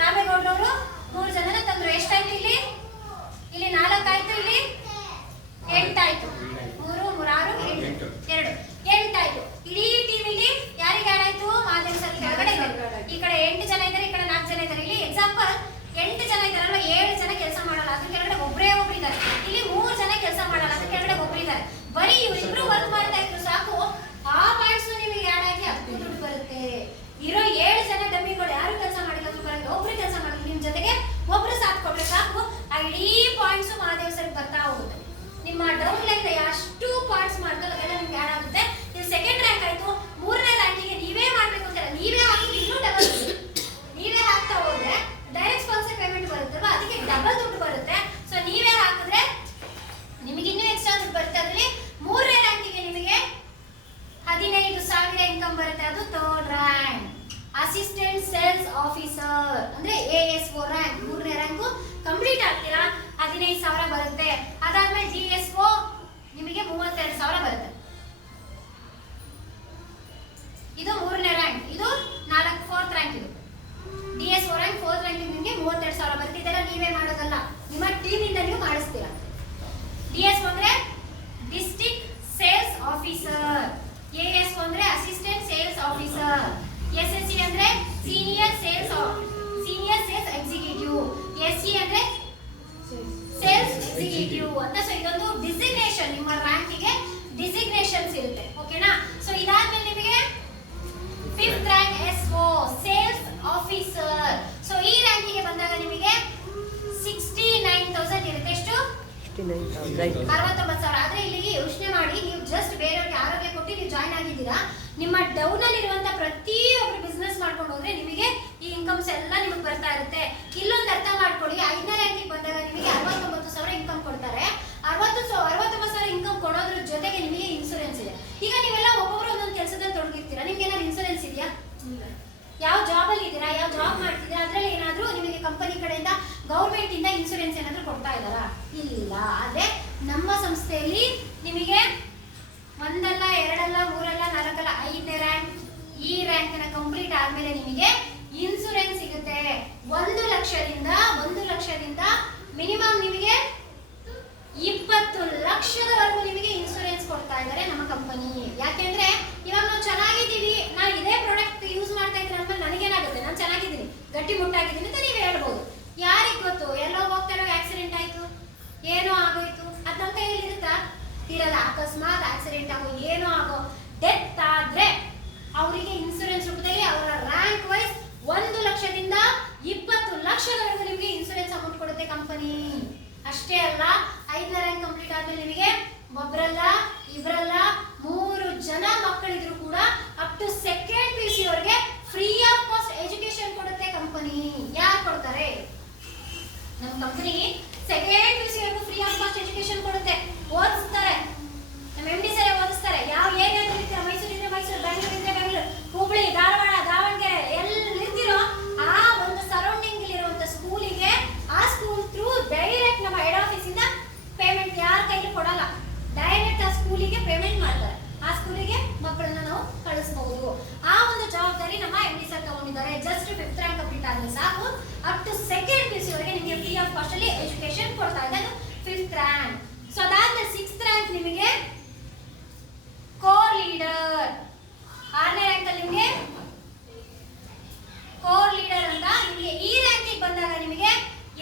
ರಾಮೇಗೌಡರವರು 3 ಜನನ ತಂದ್ರು. ಎಷ್ಟಾಯ್ತು ಇಲ್ಲಿ 4 ಆಯ್ತು, ಇಲ್ಲಿ 8 ಆಯ್ತು. 3, 3, 6, 8, 2, 8 ಆಯ್ತು. ಇಡೀ ಟೀಮ್ ಇಲ್ಲಿ ಯಾರಿಗೆ ಆಡ್ ಆಯ್ತು, ಮಹಾದೇವ್ ಸರ್ ಕೆಳಗಡೆ ಇದ್ದಾರೆ. ಈ ಕಡೆ 8 ಜನ ಇದ್ದಾರೆ, ಈ ಕಡೆ 4 ಜನ ಇದ್ದಾರೆ. ಇಲ್ಲಿ ಎಕ್ಸಾಂಪಲ್ 8 ಜನ ಇದ್ದಾರಲ್ವ, 7 ಜನ ಕೆಲಸ ಮಾಡಲ್ಲ, ಅದ್ರ ಕೆಳಗಡೆ ಒಬ್ಬರೇ ಇದ್ದಾರೆ. ಇಲ್ಲಿ 3 ಜನ ಕೆಲಸ ಮಾಡಲ್ಲ, ಅದ್ರ ಕೆಳಗಡೆ ಒಬ್ಬರಿದ್ದಾರೆ. ಬರೀ ಇವರಿಬ್ರು ವರ್ಕ್ ಮಾಡ್ತಾ ಇದ್ರು ಸಾಕು, ಆ ಪಾಯಿಂಟ್ಸ್ ನಿಮಗೆ ಆಡ್ ಆಗಿ ಅದಕ್ಕೂ ದುಡ್ಡು ಬರುತ್ತೆ. ಇರೋ 7 ಜನ ಡಮ್ಮಿಗಳು ಯಾರು ಕೆಲಸ ಮಾಡಿಲ್ಲ, ಒಬ್ರು ಕೆಲಸ ಮಾಡಿಲ್ಲ, ನಿಮ್ ಜೊತೆಗೆ ಒಬ್ರು ಸಾಥ್ ಕೊಟ್ರೆ ಸಾಕು, ಆ ಇಡೀ ಪಾಯಿಂಟ್ಸ್ ಮಹಾದೇವ್ ಸರ್ ಬರ್ತಾ ಹೋಗುತ್ತೆ. ನಿಮ್ಮ ಡೌನ್ ಲೈನ್ ಎಷ್ಟು ಪಾಯಿಂಟ್ಸ್ ಮಾಡ್ತಾರೆ ಅದೆಲ್ಲ ನಿಮ್ಗೆ ಆಡ್ ಆಗುತ್ತೆ. ಇದು ಸೆಕೆಂಡ್ ರ್ಯಾಂಕ್ ಆಯ್ತು. 3ನೇ ರ್ಯಾಂಕಿಗೆ ನೀವೇ ಮಾಡ್ಬೇಕು ಅಂತಾರೆ, ನೀವೇ ಹಾಕಿದ್ರೆ ಇನ್ನೂ ಡಬಲ್, ನೀವೇ ಹಾಕ್ತಾ ಹೋದ್ರೆ ಡೈರೆಕ್ಟ್ ಸ್ಪಾನ್ಸರ್ ಪೇಮೆಂಟ್ ಬರುತ್ತಲ್ವಾ, ಅದಕ್ಕೆ ಡಬಲ್ ದುಡ್ಡು ಬರುತ್ತೆ. ಸೊ ನೀವೇ ಹಾಕಿದ್ರೆ ನಿಮಗೆ ಇನ್ನೂ ಎಕ್ಸ್ಟ್ರಾ ದುಡ್ಡು ಬರುತ್ತೆ. ಅದರಲ್ಲಿ 3ನೇ ರ್ಯಾಂಕಿಗೆ ನಿಮಗೆ 15,000 ಇನ್ಕಮ್ ಬರುತ್ತೆ. ಅದು third rank. Assistant sales officer ಅಂದ್ರೆ ASO ರ್ಯಾಂಕ್, 3ನೇ ರ್ಯಾಂಕು ಕಂಪ್ಲೀಟ್ ಆಗ್ತೀರಾ, 15,000 ಬರುತ್ತೆ. ಅದಾದ್ಮೇಲೆ DSO ನಿಮಗೆ 32,000 ಬರುತ್ತೆ. ಇದು 3ನೇ ರ್ಯಾಂಕ್, ಇದು 4th ರ್ಯಾಂಕ್. ಇದು DSO ರ್ಯಾಂಕ್ 4th ರ್ಯಾಂಕ್ ನಿಮಗೆ 32,000 ಬರುತ್ತೆ. ಇದೆಲ್ಲ ನೀವೇ ಮಾಡೋದಲ್ಲ, ನಿಮ್ಮ ಟೀಮ್ ಇಂದ ನೀವು ಮಾಡಿಸ್ತೀರಾ. DSO ಅಂದ್ರೆ ಡಿಸ್ಟ್ರಿಕ್ಟ್ ಸೇಲ್ಸ್ ಆಫೀಸರ್, ASO ಅಂದ್ರೆ ಅಸಿಸ್ಟೆಂಟ್ ಸೇಲ್ಸ್ ಆಫೀಸರ್, SSE ಅಂದ್ರೆ ಸೀನಿಯರ್ ಸೇಲ್ಸ್ ಎಕ್ಸಿಕ್ಯೂಟಿವ್, SE ಅಂದ್ರೆ ಸೇಲ್ಸ್ ಎಕ್ಸಿಕ್ಯೂಟಿವ್ ಅಂತ. ಸೊ ಇದೊಂದು ಡಿಸಿಗ್ನೇಷನ್, ನಿಮ್ಮ ರ್ಯಾಂಕಿಗೆ ಡಿಸಿಗ್ನೇಷನ್ಸ್ ಇರುತ್ತೆ. ಓಕೆನಾ? ಸೊ ಇದಾದ್ಮೇಲೆ ನಿಮಗೆ 5th rank SO sales officer. So ಈ ರ್ಯಾಂಕಿಗೆ ಬಂದಾಗ ನಿಮಗೆ 69,000 ಇರುತ್ತೆ. ಎಷ್ಟು? 69,000. ಆದ್ರೆ ಇಲ್ಲಿಗೆ ಯೋಚನೆ ಮಾಡಿ, ನೀವು ಜಸ್ಟ್ ಬೇರೆಯವ್ರಿಗೆ ಆರೋಗ್ಯ ಕೊಟ್ಟು ನೀವು ಜಾಯ್ನ್ ಆಗಿದ್ದೀರಾ. ನಿಮ್ಮ ಡೌನ್ ಅಲ್ಲಿ ಇರುವಂತ ಪ್ರತಿಯೊಬ್ಬರು ಬಿಸ್ನೆಸ್ ಮಾಡ್ಕೊಂಡು ಹೋದ್ರೆ ನಿಮಗೆ ಈ ಇನ್ಕಮ್ಸ್ ಎಲ್ಲ ನಿಮಗೆ ಬರ್ತಾ ಇರುತ್ತೆ. ಇಲ್ಲೊಂದು ಅರ್ಥ ಮಾಡ್ಕೊಳ್ಳಿ, 5ನೇ ರ್ಯಾಂಕಿಗೆ ಬಂದಾಗ ನಿಮಗೆ 69,000 ಇನ್ಕಮ್ ಕೊಡ್ತಾರೆ. 69,000 ಇನ್ಕಮ್ ಕೊಡೋದ್ರ ಜೊತೆಗೆ ನಿಮಗೆ ಇನ್ಸೂರೆನ್ಸ್ ಇದೆ. ಈಗ ನೀವೆಲ್ಲ ಒಬ್ಬೊಬ್ರು ಒಂದೊಂದು ಕೆಲಸದಲ್ಲಿ ತೊಡಗಿರ್ತೀರಾ, ನಿಮ್ಗೆ ಏನಾದ್ರು ಇನ್ಸೂರೆನ್ಸ್ ಇದೆಯಾ? ಯಾವ ಜಾಬ್ ಅಲ್ಲಿ ಇದ್ದೀರಾ, ಯಾವ ಜಾಬ್ ಮಾಡ್ತಿದ್ದೀರಾ, ಅದ್ರಲ್ಲಿ ಏನಾದ್ರೂ ನಿಮಗೆ ಕಂಪನಿ ಕಡೆಯಿಂದ ಗೌರ್ಮೆಂಟ್ ಇಂದ ಇನ್ಸೂರೆನ್ಸ್ ಏನಾದ್ರೂ ಕೊಡ್ತಾ ಇದ್ದಾರಾ? ಇಲ್ಲ. ಆದ್ರೆ ನಮ್ಮ ಸಂಸ್ಥೆಯಲ್ಲಿ ನಿಮಗೆ 1 ಅಲ್ಲ 2 ಅಲ್ಲ 3 ಅಲ್ಲ 4 ಅಲ್ಲ 5ನೇ ರ್ಯಾಂಕ್, ಈ ರ್ಯಾಂಕ್ ನ ಕಂಪ್ಲೀಟ್ ಆದ್ಮೇಲೆ ನಿಮಗೆ ಇನ್ಸೂರೆನ್ಸ್ ಸಿಗುತ್ತೆ. 1 ಲಕ್ಷದಿಂದ ಮಿನಿಮಮ್ ನಿಮಗೆ 20 ಲಕ್ಷದವರೆಗೂ ನಿಮಗೆ ಇನ್ಸೂರೆನ್ಸ್ ಕೊಡ್ತಾ ಇದ್ದಾರೆ ನಮ್ಮ ಕಂಪನಿ. ಯಾಕೆಂದ್ರೆ ಇವಾಗ ನಾವು ಚೆನ್ನಾಗಿದ್ದೀವಿ, ನಾನು ಇದೇ ಪ್ರಾಡಕ್ಟ್ ಯೂಸ್ ಮಾಡ್ತಾ ಇದ್ದೀನಿ ಅಂದ್ಮೇಲೆ ನನಗೇನಾಗುತ್ತೆ, ನಾನು ಚೆನ್ನಾಗಿದ್ದೀನಿ, ಗಟ್ಟಿ ಮುಟ್ಟಾಗಿದ್ದೀನಿ ಅಂತ ನೀವು ಹೇಳ್ಬೋದು. ಯಾರಿಗೆ ಗೊತ್ತು, ಎಲ್ಲೋ ಹೋಗ್ತಾ ಇರೋ ಆಕ್ಸಿಡೆಂಟ್ ಆಯ್ತು, ಏನೋ ಆಗೋಯ್ತು, ಅದು ನಮ್ಮ ಕೈಯಲ್ಲಿ ಇರುತ್ತಾ? ಇರಲ್ಲ. ಅಕಸ್ಮಾತ್ ಆಕ್ಸಿಡೆಂಟ್ ಆಗೋ ಏನೋ ಆಗೋ ಡೆತ್ ಆದ್ರೆ ಅವರಿಗೆ ಇನ್ಸೂರೆನ್ಸ್ ರೂಪದಲ್ಲಿ ಅವರ ರ್ಯಾಂಕ್ ವೈಸ್ 1 ಲಕ್ಷದಿಂದ 20 ಲಕ್ಷದವರೆಗೂ ನಿಮಗೆ ಇನ್ಸೂರೆನ್ಸ್ ಅಮೌಂಟ್ ಕೊಡುತ್ತೆ ಕಂಪನಿ. ಅಷ್ಟೇ ಅಲ್ಲ, 5ನೇ ರ್ಯಾಂಕ್ ಕಂಪ್ಲೀಟ್ ಆದ್ಮೇಲೆ ನಿಮಗೆ ಒಬ್ರಲ್ಲ ಇಬ್ರಲ್ಲ 3 ಜನ ಮಕ್ಕಳಿದ್ರು ಕೂಡ ಅಪ್ ಟು ಸೆಕೆಂಡ್ PUC ಅವರಿಗೆ ಫ್ರೀ ಆಫ್ ಕಾಸ್ಟ್ ಎಜುಕೇಶನ್ ಕೊಡುತ್ತೆ ಕಂಪನಿ. ಯಾರು ಕೊಡ್ತಾರೆ? ನಮ್ಮ ಕಂಪನಿ ಸೆಕೆಂಡ್ PUC ವರೆಗೂ ಫ್ರೀ ಆಫ್ ಕಾಸ್ಟ್ ಎಜುಕೇಶನ್ ಕೊಡುತ್ತೆ. ಓದಿಸ್ತಾರೆ, ನಮ್ಮ MD ಸರ್ ಓದಿಸ್ತಾರೆ. ಯಾವ ಏರಿಯಾದಲ್ಲಿ ಇರ್ತೀರ, ಮೈಸೂರು ಇದ್ರೆ ಮೈಸೂರು, ಬೆಂಗಳೂರು ಇದ್ರೆ ಬೆಂಗಳೂರು, ಹುಬ್ಳಿ, ಧಾರವಾಡ, ದಾವಣಗೆರೆ ಎಲ್ಲಿರ್ತೀರೋ ಆ ಒಂದು ಸರೌಂಡಿಂಗ್ ಇರುವಂತ ಸ್ಕೂಲಿಗೆ ಆ ಸ್ಕೂಲ್ ಥ್ರೂ ಡೈರೆಕ್ಟ್ ನಮ್ಮ ಹೆಡ್ ಆಫೀಸ್ ಇಂದ ಪೇಮೆಂಟ್ ಯಾರ ಕೈಲಿ ಕೊಡಲ್ಲ. ಡೈರೆಕ್ಟ್ ಆ ಸ್ಕೂಲಿಗೆ ಪೇಮೆಂಟ್ ಮಾಡ್ತಾರೆ. ಆ ಸ್ಕೂಲಿಗೆ ಮಕ್ಕಳನ್ನ ನಾವು ಕಳಿಸಬಹುದು. ಆ ಒಂದು ಜವಾಬ್ದಾರಿ ನಮ್ಮ MD ಸರ್ ತಗೊಂಡಿದ್ದಾರೆ. ಜಸ್ಟ್ 5th ರ್ಯಾಂಕ್ ಕಂಪ್ಲೀಟ್ ಆದ್ರೆ ಸಾಕು, ಅಪ್ ಟು ಸೆಕೆಂಡ್ PUC ವರೆಗೆ ನಿಮಗೆ ಫ್ರೀ ಆಫ್ ಕಾಸ್ಟ್ ಅಲ್ಲಿ ಎಜುಕೇಶನ್ ಕೊಡ್ತಾ ಇದ್ದಾರೆ. 5th rank. ಸೊ ಅದಾದ್ಮೇಲೆ 6th ರ್ಯಾಂಕ್ ನಿಮಗೆ ಕೋರ್ ಲೀಡರ್. 6ನೇ ರ್ಯಾಂಕ್ ಅಲ್ಲಿ ನಿಮಗೆ ಕೋರ್ ಲೀಡರ್ ಅಂತ ನಿಮಗೆ ಈ ರ್ಯಾಂಕಿಗೆ ಬಂದಾಗ ನಿಮಗೆ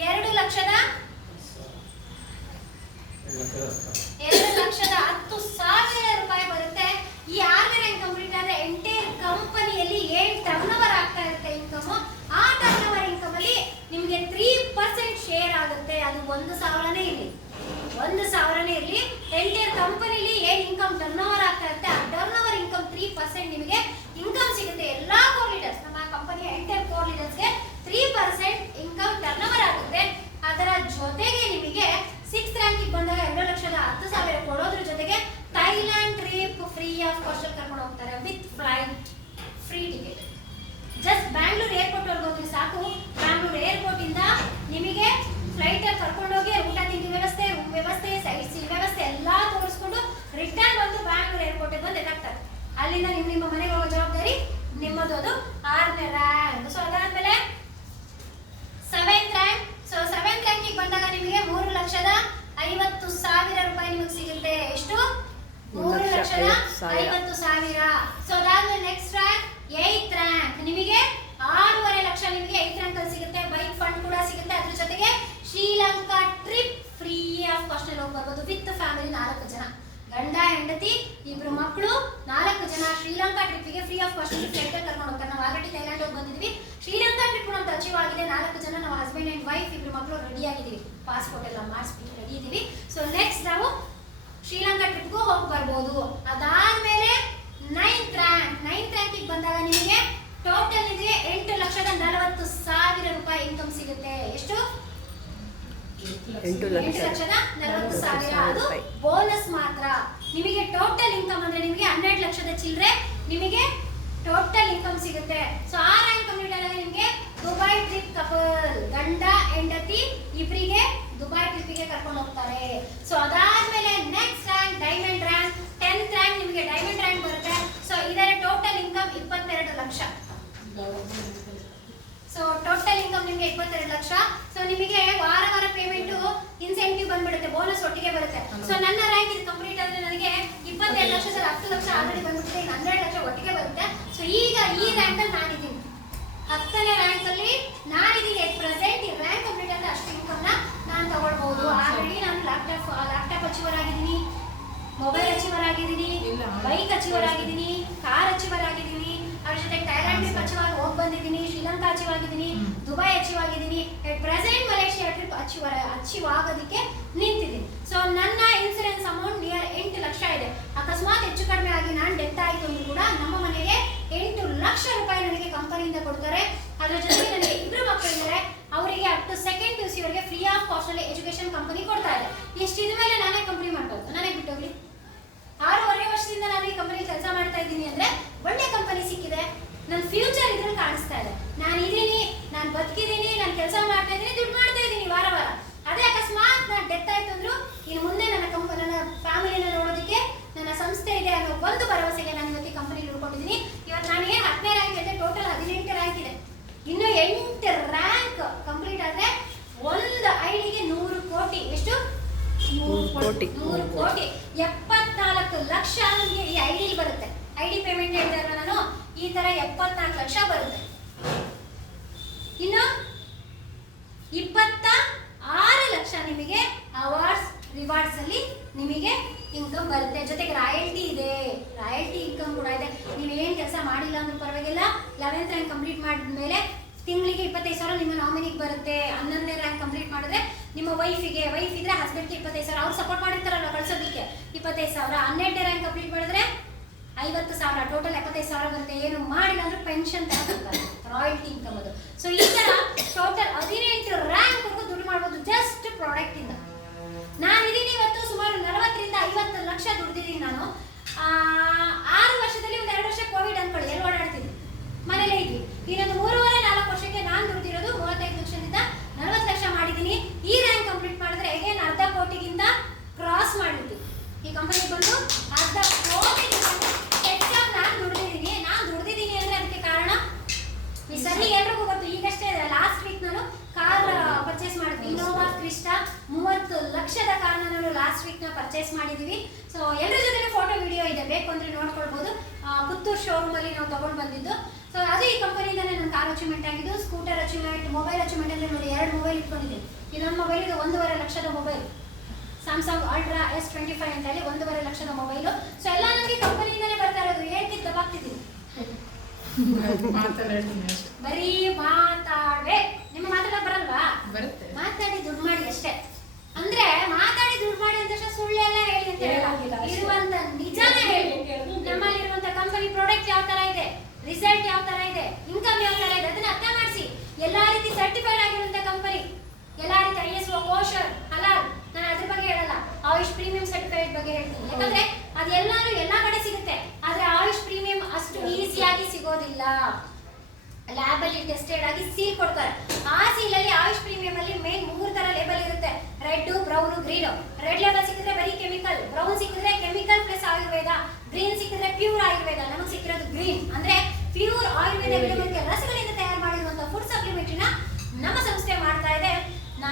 2,10,000 ರೂಪಾಯಿ ಬರುತ್ತೆ. ಈ 6ನೇ ರ್ಯಾಂಕ್ ಕಂಪ್ಲೀಟ್ ಆದ್ರೆ ಎಂಟೈರ್ ಕಂಪನಿಯಲ್ಲಿ ಏನ್ ಟರ್ನ್ ಓವರ್ ಆಗ್ತಾ ಇರುತ್ತೆ ಇನ್ಕಮ್, ಆ ಟರ್ನ್ ಓವರ್ ಇನ್ಕಮ್ ಅಲ್ಲಿ ನಿಮಗೆ 3% ಶೇರ್ ಆಗುತ್ತೆ. ಅದು 1,000ನೇ ಇರಲಿ, 1,000ನೇ ಇರಲಿ, ಎಂಟೈರ್ ಕಂಪನಿಲಿ ಏನ್ ಇನ್ಕಮ್ ಟರ್ನ್ ಓವರ್ ಆಗ್ತಾ ಇರುತ್ತೆ ಆ ಟರ್ನ್ ಓವರ್ ಇನ್ಕಮ್ 3% ನಿಮಗೆ ಇನ್ಕಮ್ ಸಿಗುತ್ತೆ. ಎಲ್ಲಾ ಕೋರ್ ಲೀಡರ್ಸ್, ನಮ್ಮ ಕಂಪನಿಯ ಎಂಟೈರ್ ಕೋರ್ ಲೀಡರ್ಸ್ಗೆ 3% ಇನ್ಕಮ್ ಟರ್ನ್ ಓವರ್ ಆಗುತ್ತೆ. ಅದರ ಜೊತೆಗೆ ನಿಮಗೆ 6th ರ್ಯಾಂಕಿಗೆ ಬಂದಾಗ 2,10,000 ಕೊಡೋದ್ರ ಜೊತೆಗೆ Thailand trip free of cost ಅಲ್ಲಿ ಕರ್ಕೊಂಡು ಹೋಗ್ತಾರೆ with flight free ticket. Just Bangalore airport ವರೆಗೆ ಹೋದ್ರೆ ಸಾಕು. ಬ್ಯಾಂಗ್ಳೂರ್ ಏರ್ಪೋರ್ಟ್ ಇಂದ ನಿಮಗೆ ಫ್ಲೈಟ್ ಅಲ್ಲಿ ಕರ್ಕೊಂಡು ಹೋಗಿ ಊಟ ತಿಂಡಿ ವ್ಯವಸ್ಥೆ, ರೂಮ್ ವ್ಯವಸ್ಥೆ, ಸೈಟ್ ಸೀನ್ ವ್ಯವಸ್ಥೆ ಎಲ್ಲಾ ತೋರಿಸ್ಕೊಂಡು ರಿಟರ್ನ್ ಬಂದು ಬ್ಯಾಂಗ್ಳೂರ್ ಏರ್ಪೋರ್ಟ್ ಬಂದು ಎತ್ತಾಗ್ತಾರೆ. ಅಲ್ಲಿಂದ ನಿಮ್ಮ ಮನೆಗೆ ಹೋಗೋ ಜವಾಬ್ದಾರಿ ನಿಮ್ಮದು. ಅದು 6ನೇ ರ್ಯಾಂಕ್. ಸೊ ಅದಾದ್ಮೇಲೆ 7th ರ್ಯಾಂಕ್. ಸೊ 7th ರ್ಯಾಂಕಿಗೆ ಬಂದಾಗ ನಿಮಗೆ 3,50,000 ರೂಪಾಯಿ ನಿಮಗೆ ಸಿಗುತ್ತೆ. ಎಷ್ಟು? 3,50,000. ಸೊ ಅದಾದ್ಮೇಲೆ ನೆಕ್ಸ್ಟ್ ರ್ಯಾಂಕ್ 8th ರ್ಯಾಂಕ್. ನಿಮಗೆ 6.5 ಲಕ್ಷ ನಿಮಗೆ 8th ರ್ಯಾಂಕ್ ಅಲ್ಲಿ ಸಿಗುತ್ತೆ. ಬೈಕ್ ಫಂಡ್ ಕೂಡ ಸಿಗುತ್ತೆ. ಅದ್ರ ಜೊತೆಗೆ Sri Lanka trip free of cost ಅಲ್ಲಿ ಹೋಗಿ ಬರ್ಬೋದು ವಿತ್ ಫ್ಯಾಮಿಲಿ. 4 ಜನ, ಗಂಡ ಹೆಂಡತಿ 2 ಮಕ್ಕಳು, 4 ಜನ ಶ್ರೀಲಂಕಾ ಟ್ರಿಪ್ಗೆ ಫ್ರೀ ಆಫ್ ಕಾಸ್ಟ್ ಫ್ಲೈಟ್ ಕರ್ಕೊಂಡು ಹೋಗ್ತಾರೆ. ನಾವು ಆಲ್ರೆಡಿ ಥೈಲ್ಯಾಂಡ್ ಹೋಗಿ ಬಂದಿದ್ವಿ. ಶ್ರೀಲಂಕಾ ಟ್ರಿಪ್ ನಮ್ದು ಅಚೀವ್ ಆಗಿದೆ. 4 ಜನ, ನಾವು ಹಸ್ಬೆಂಡ್ ಅಂಡ್ ವೈಫ್ 2 ಮಕ್ಕಳು ರೆಡಿ ಆಗಿದ್ದೀವಿ. ಪಾಸ್ಪೋರ್ಟ್ ಎಲ್ಲ ಮಾಡಿಸ್ಬಿಟ್ಟು ರೆಡಿ ಇದ್ದೀವಿ. ಸೊ ನೆಕ್ಸ್ಟ್ ನಾವು ಶ್ರೀಲಂಕಾ ಟ್ರಿಪ್ಗೂ ಹೋಗಿ ಬರ್ಬೋದು. ಅದಾದ್ಮೇಲೆ 9th ರ್ಯಾಂಕ್. 9th ರ್ಯಾಂಕಿಗೆ ಬಂದಾಗ ನಿಮಗೆ ಟೋಟಲ್ ನಿಮಗೆ 8,40,000 ರೂಪಾಯಿ ಇನ್ಕಮ್ ಸಿಗುತ್ತೆ. ಎಷ್ಟು? 8,40,000. ಅದು ಬೋನಸ್ ಮಾತ್ರ. ನಿಮಗೆ ಟೋಟಲ್ ಇನ್ಕಮ್ ಅಂದ್ರೆ ನಿಮಗೆ 12 ಲಕ್ಷದ ಚಿಲ್ಲರೆ ನಿಮಗೆ ಟೋಟಲ್ ಇನ್ಕಮ್ ಸಿಗುತ್ತೆ. ಸೊ ಆ ರ್ಯಾಂಕ್ ಕಂಪ್ಲೀಟ್ ಆದಾಗ ನಿಮಗೆ ದುಬೈ ಟ್ರಿಪ್ ಕಪಲ್, ಗಂಡ ಹೆಂಡತಿ ಇಬ್ಬರಿಗೆ ದುಬೈ ಟ್ರಿಪ್ಗೆ ಕರ್ಕೊಂಡು ಹೋಗ್ತಾರೆ. ಸೊ ಅದಾದ್ಮೇಲೆ next rank diamond rank. 10th rank ನಿಮಗೆ ಡೈಮಂಡ್ ರ್ಯಾಂಕ್ ಬರುತ್ತೆ. ಸೊ ಇದರ total income 22 lakh. So total income ನಿಮಗೆ 22 ಲಕ್ಷ. ಸೊ ನಿಮಗೆ ವಾರ ಪೇಮೆಂಟ್ ಇನ್ಸೆಂಟಿವ್ ಬಂದ್ಬಿಡುತ್ತೆ, ಬೋನಸ್ ಒಟ್ಟಿಗೆ ಬರುತ್ತೆ. ಸೊ ನನ್ನ ರ್ಯಾಂಕ್ ಇದು ಕಂಪ್ಲೀಟ್ ಆದ್ರೆ ನನಗೆ 22 ಲಕ್ಷದಲ್ಲಿ 10 ಲಕ್ಷ ಆಲ್ರೆಡಿ ಬಂದ್ಬಿಡುತ್ತೆ. 12 ಲಕ್ಷ ಒಟ್ಟಿಗೆ ಬರುತ್ತೆ. ಸೊ ಈಗ ಈ ರ್ಯಾಂಕ್ ಅಲ್ಲಿ ನಾನಿದ್ದೀನಿ, 10ನೇ ರ್ಯಾಂಕ್ ಅಲ್ಲಿ ನಾನಿದ್ದೀನಿ. ಎಟ್ ಪ್ರೆಸೆಂಟ್ ಈ ರ್ಯಾಂಕ್ ಕಂಪ್ಲೀಟ್ ಆದ್ರೆ ಅಷ್ಟು ಇನ್ಕಮ್ ನಾನು ತಗೊಳ್ಬಹುದು. ಆಲ್ರೆಡಿ ನಾನು ಲ್ಯಾಪ್ಟಾಪ್ ಅಚೀವರ್ ಆಗಿದ್ದೀನಿ, ಮೊಬೈಲ್ ಅಚೀವರ್ ಆಗಿದ್ದೀನಿ, ಬೈಕ್ ಅಚೀವರ್ ಆಗಿದ್ದೀನಿ, ಕಾರ್ ಅಚೀವರ್ ಆಗಿದ್ದೀನಿ. ಅದ್ರ ಜೊತೆ ಥೈಲ್ಯಾಂಡ್ ಟ್ರಿಪ್ ಅಚೀವ್ ಆಗಿ ಹೋಗಿ ಬಂದಿದ್ದೀನಿ, ಶ್ರೀಲಂಕಾ ಅಚೀವ್ ಆಗಿದ್ದೀನಿ, ದುಬೈ ಅಚೀವ್ ಆಗಿದ್ದೀನಿ. At present Malaysia trip achieve ಆಗೋದಕ್ಕೆ ನಿಂತಿದ್ದೀನಿ. ಸೊ ನನ್ನ ಇನ್ಸೂರೆನ್ಸ್ ಅಮೌಂಟ್ ನಿಯರ್ 8 ಲಕ್ಷ ಇದೆ. ಅಕಸ್ಮಾತ್ ಹೆಚ್ಚು ಕಡಿಮೆ ಆಗಿ ನಾನು ಡೆತ್ ಆಯಿತು ಅಂದ್ರೂ ಕೂಡ ನಮ್ಮ ಮನೆಗೆ 8 ಲಕ್ಷ ರೂಪಾಯಿ ನನಗೆ ಕಂಪನಿಯಿಂದ ಕೊಡ್ತಾರೆ. ಅದರ ಜೊತೆಗೆ ನನಗೆ 2 ಮಕ್ಕಳಿದ್ದಾರೆ, ಅವರಿಗೆ ಅಪ್ ಟು ಸೆಕೆಂಡ್ PUC ಅವರಿಗೆ ಫ್ರೀ ಆಫ್ ಕಾಸ್ಟ್ ಅಲ್ಲಿ ಎಜುಕೇಶನ್ ಕಂಪನಿ ಕೊಡ್ತಾ ಇದೆ. ಇಷ್ಟಿದ ಮೇಲೆ ನಾನೇ ಕಂಪನಿ ಮಾಡ್ಬೋದು, ನಾನೇ ಬಿಟ್ಟೋಗ್ಲಿ. 6.5 ವರ್ಷದಿಂದ ನಾನು ಈ ಕಂಪನಿ ಕೆಲಸ ಮಾಡ್ತಾ ಇದ್ದೀನಿ ಅಂದ್ರೆ ಒಳ್ಳೆ ಕಂಪನಿ ಸಿಕ್ಕಿದೆ. ನನ್ನ ಫ್ಯೂಚರ್ ಇದ್ರಲ್ಲಿ ಕಾಣಿಸ್ತಾ ಇದೆ. ನಾನು ಇದೀನಿ, ನಾನು ಬದುಕಿದ್ದೀನಿ, ನಾನು ಕೆಲಸ ಮಾಡ್ತಾ ಇದ್ದೀನಿ, ದುಡ್ಡು ಮಾಡ್ತಾ ಇದ್ದೀನಿ ವಾರ. ಅದೇ ಅಕಸ್ಮಾತ್ ನಾನು ಡೆತ್ ಆಯ್ತು ಅಂದ್ರು ಇನ್ನು ಮುಂದೆ ನನ್ನ ಫ್ಯಾಮಿಲಿನ ನೋಡೋದಕ್ಕೆ ನನ್ನ ಸಂಸ್ಥೆ ಇದೆ ಅನ್ನೋ ಒಂದು ಭರವಸೆಗೆ ನಾನು ಇವತ್ತು ಕಂಪನಿಲಿ ಉಳ್ಕೊಂಡಿದ್ದೀನಿ. ಇವತ್ತು ನಾನು ಏನು 10ನೇ ರ್ಯಾಂಕ್ ಇದೆ, ಟೋಟಲ್ 18 ರ್ಯಾಂಕ್ ಇದೆ. ಇನ್ನು 8 ರ್ಯಾಂಕ್ ಕಂಪ್ಲೀಟ್ ಆದ್ರೆ ಒಂದು ಐಡಿಗೆ 100 ಕೋಟಿ. ಎಷ್ಟು? 100 ಕೋಟಿ. 74 ಲಕ್ಷ ನಿಮಗೆ ಈ ಐಡಿ ಬರುತ್ತೆ. ಐಡಿ ಪೇಮೆಂಟ್ ಹೇಳ್ತಾ ಇರೋ ನಾನು, ಈ ತರ 74 ಲಕ್ಷ ಬರುತ್ತೆ. ಇನ್ನು 26 ಲಕ್ಷ ನಿಮಗೆ ಅವಾರ್ಡ್ಸ್ ರಿವಾರ್ಡ್ಸ್ ಅಲ್ಲಿ ನಿಮಗೆ ಇನ್ಕಮ್ ಬರುತ್ತೆ. ಜೊತೆಗೆ ರಾಯಲ್ಟಿ ಇದೆ, ರಾಯಲ್ಟಿ ಇನ್ಕಮ್ ಕೂಡ ಇದೆ. ನೀವೇನು ಕೆಲಸ ಮಾಡಿಲ್ಲ ಅಂದ್ರೂ ಪರವಾಗಿಲ್ಲ, 11th ರ್ಯಾಂಕ್ ಕಂಪ್ಲೀಟ್ ಮಾಡಿದ್ಮೇಲೆ ತಿಂಗಳಿಗೆ 25,000 ನಿಮ್ಮ ನಾಮಿನಿಗೆ ಬರುತ್ತೆ. 11ನೇ ರ್ಯಾಂಕ್ ಕಂಪ್ಲೀಟ್ ಮಾಡಿದ್ರೆ ನಿಮ್ಮ ನಿಮ್ಮ ವೈಫ್ ಇದ್ರೆ ಹಸ್ಬೆಂಡ್ಗೆ 25,000, ಅವ್ರು ಸಪೋರ್ಟ್ ಮಾಡಿರ್ತಾರಲ್ಲ ಕಳ್ಸೋದಕ್ಕೆ 25,000, 12ನೇ ರ್ಯಾಂಕ್ ಕಂಪ್ಲೀಟ್ ಮಾಡಿದ್ರೆ 50,000, ಟೋಟಲ್ 75,000 ಬರುತ್ತೆ. ಏನು ಮಾಡಿಲ್ಲ ಅಂದ್ರೆ ಪೆನ್ಷನ್ ತರ ಬರ್ತಾರೆ, ರಾಯಲ್ಟಿ ಇನ್ಕಮ್ ಅದು. ಸೊ ಈ ತರ ಟೋಟಲ್ 18 ರ್ಯಾಂಕ್ ವರೆಗೂ ದುಡ್ಡು ಮಾಡ್ಬೋದು ಜಸ್ಟ್ ಪ್ರಾಡಕ್ಟ್ ಇಂದ. ನಾನು ಇದೀನಿ ಇವತ್ತು ಸುಮಾರು 40 ರಿಂದ 50 ಲಕ್ಷ ದುಡ್ದಿದ್ದೀನಿ ನಾನು. 6 ವರ್ಷದಲ್ಲಿ ಒಂದು 2 ವರ್ಷ ಕೋವಿಡ್ ಅನ್ಕೊಳ್ಳಿ, ಎಲ್ಲಿ ಓಡಾಡ್ತೀನಿ, ಮನೇಲೇ ಇದ್ವಿ. ಇನ್ನೊಂದು 3.5-4 ವರ್ಷಕ್ಕೆ ನಾನು ದುಡ್ದಿರೋದು 35 ಲಕ್ಷದಿಂದ 40 ಲಕ್ಷ ಮಾಡಿದ್ದೀನಿ. ಈ ರ್ಯಾಂಕ್ ಕಂಪ್ಲೀಟ್ ಮಾಡಿದ್ರೆ ಹೇಗೆ ಅರ್ಧ ಕೋಟಿಗಿಂತ ಕ್ರಾಸ್ ಮಾಡಿರ್ತೀವಿ. ಈ ಕಂಪನಿ ಬಂದು ಅರ್ಧ ಕೋಟಿಗಿಂತ ಹೆಚ್ಚಾಗಿ ನಾನು ದುಡ್ದಿದ್ದೀನಿ ಅಂದ್ರೆ ಅದಕ್ಕೆ ಕಾರಣ ಈ ಸರಿ ಎಲ್ರಿಗೂ ಗೊತ್ತು. ಈಗಷ್ಟೇ ಲಾಸ್ಟ್ ವೀಕ್ ನಾನು ಕಾರ್ ಪರ್ಚೇಸ್ ಮಾಡಿದ್ವಿ, ಇನೋವಾ ಕ್ರಿಸ್ಟಾ 30 ಲಕ್ಷದ ಕಾರ್ನ ನಾನು ಲಾಸ್ಟ್ ವೀಕ್ ನ ಪರ್ಚೇಸ್ ಮಾಡಿದೀವಿ. ಸೊ ಎಲ್ಲರ ಜೊತೆ ಫೋಟೋ ವಿಡಿಯೋ ಇದೆ, ಬೇಕು ಅಂದ್ರೆ ನೋಡ್ಕೊಳ್ಬಹುದು. ಪುತ್ತೂರು ಶೋರೂಮ್ ಅಲ್ಲಿ ನಾವು ತಗೊಂಡು ಬಂದಿದ್ದು. ಸೊ ಅದು ಈ ಕಂಪನಿಯಿಂದಾನೆ ನನ್ನ ಕಾರ್ ಅಚೀವ್ಮೆಂಟ್ ಆಗಿದ್ದು. ಸ್ಕೂಟರ್ ಅಚೀವ್ಮೆಂಟ್, ಮೊಬೈಲ್ ಅಚೀವ್ಮೆಂಟ್ ಅಲ್ಲಿ ನೋಡಿ 2 ಮೊಬೈಲ್ ಇಟ್ಕೊಂಡಿದ್ದೀನಿ. ಇನ್ನೊಂದು ಮೊಬೈಲ್ ಇದು 1.5 ಲಕ್ಷದ ಮೊಬೈಲ್, ಸ್ಯಾಮ್ಸಂಗ್ ಅಲ್ಟ್ರಾ S25 ಅಂತ ಹೇಳಿ 1.5 ಲಕ್ಷದ ಮೊಬೈಲು. ಸೊ ಎಲ್ಲ ನನಗೆ ಕಂಪನಿಯಿಂದಾನೆ ಬರ್ತಾ ಇರೋದು. ಹೇಳ್ತಿದ್ದು ದಬಾಗ್ತಿದ್ದೀನಿ, ಬರೀ ಮಾತಾಡ್ಬೇಕು. ನಿಮ್ಮ ಮಾತಾಡೋಕೆ ಬರಲ್ವಾ? ಬರುತ್ತೆ. ಮಾತಾಡಿ ದುಡ್ಡು ಮಾಡಿ ಅಷ್ಟೇ. ಅಂದ್ರೆ ಮಾತಾಡಿ ದುಡ್ಡು ಮಾಡಿ ಅಂತ ಸುಳ್ಳೆಲ್ಲ ಹೇಳಿ ಅಂತ ಹೇಳಲ್ಲ, ಇರುವಂತ ನಿಜಾನೇ ಹೇಳಿ. ನಮ್ಮಲ್ಲಿ ಇರುವಂತ ಕಂಪನಿ ಪ್ರಾಡಕ್ಟ್ ಯಾವ ತರ ಇದೆ, ರಿಸಲ್ಟ್ ಯಾವ ತರ ಇದೆ, ಇನ್ಕಮ್ ಯಾವ ತರ ಇದೆ, ಅದನ್ನ ಅರ್ಥ ಮಾಡಿಸಿ. ಎಲ್ಲಾ ರೀತಿ ಸರ್ಟಿಫೈಡ್ ಆಗಿರುವಂತ ಕಂಪನಿ, ಎಲ್ಲಾ ರೀತಿ ISO, ಕೋಶರ್, ಹಲಾಲ್. ನಾನು ಅದ್ರ ಬಗ್ಗೆ ಹೇಳಲ್ಲ, ಆಯುಷ್ ಪ್ರೀಮಿಯಂ ಸರ್ಟಿಫೈಡ್ ಬಗ್ಗೆ ಹೇಳ್ತೀನಿ. ಯಾಕಂದ್ರೆ ಅದೆಲ್ಲಾನು ಎಲ್ಲಾ ಕಡೆ ಸಿಗುತ್ತೆ, ಆದ್ರೆ ಆಯುಷ್ ಪ್ರೀಮಿಯಂ ಅಷ್ಟು ಈಸಿಯಾಗಿ ಸಿಗೋದಿಲ್ಲ. ಲ್ಯಾಬ್ ಅಲ್ಲಿ ಟೆಸ್ಟೆಡ್ ಆಗಿ ಸೀಲ್ ಕೊಡ್ತಾರೆ. ಆ ಸೀಲ್ ಅಲ್ಲಿ ಆಯುಷ್ ಪ್ರೀಮಿಯಂ ಅಲ್ಲಿ ಮೇನ್ 3 ತರ ಲೇಬಲ್ ಇರುತ್ತೆ, red, brown, green. Red label ಸಿಕ್ಕಿದ್ರೆ ಬರೀ ಕೆಮಿಕಲ್, ಬ್ರೌನ್ ಸಿಕ್ಕಿದ್ರೆ ಕೆಮಿಕಲ್ ಪ್ಲಸ್ ಆಯುರ್ವೇದ, ಗ್ರೀನ್ ಸಿಕ್ಕಿದ್ರೆ ಪ್ಯೂರ್ ಆಯುರ್ವೇದ. ನಮಗೆ ಸಿಕ್ಕಿರೋದು ಗ್ರೀನ್ ಅಂದ್ರೆ ಪ್ಯೂರ್ ಆಯುರ್ವೇದ ಗಿಡಮೂಲಿಕೆ ರಸಗಳಿಂದ ತಯಾರು ಮಾಡಿರುವಂತಹ ಫುಡ್ ಸಪ್ಲಿಮೆಂಟ್ರಿನ ನಮ್ಮ ಸಂಸ್ಥೆ ಮಾಡ್ತಾ ಇದೆ.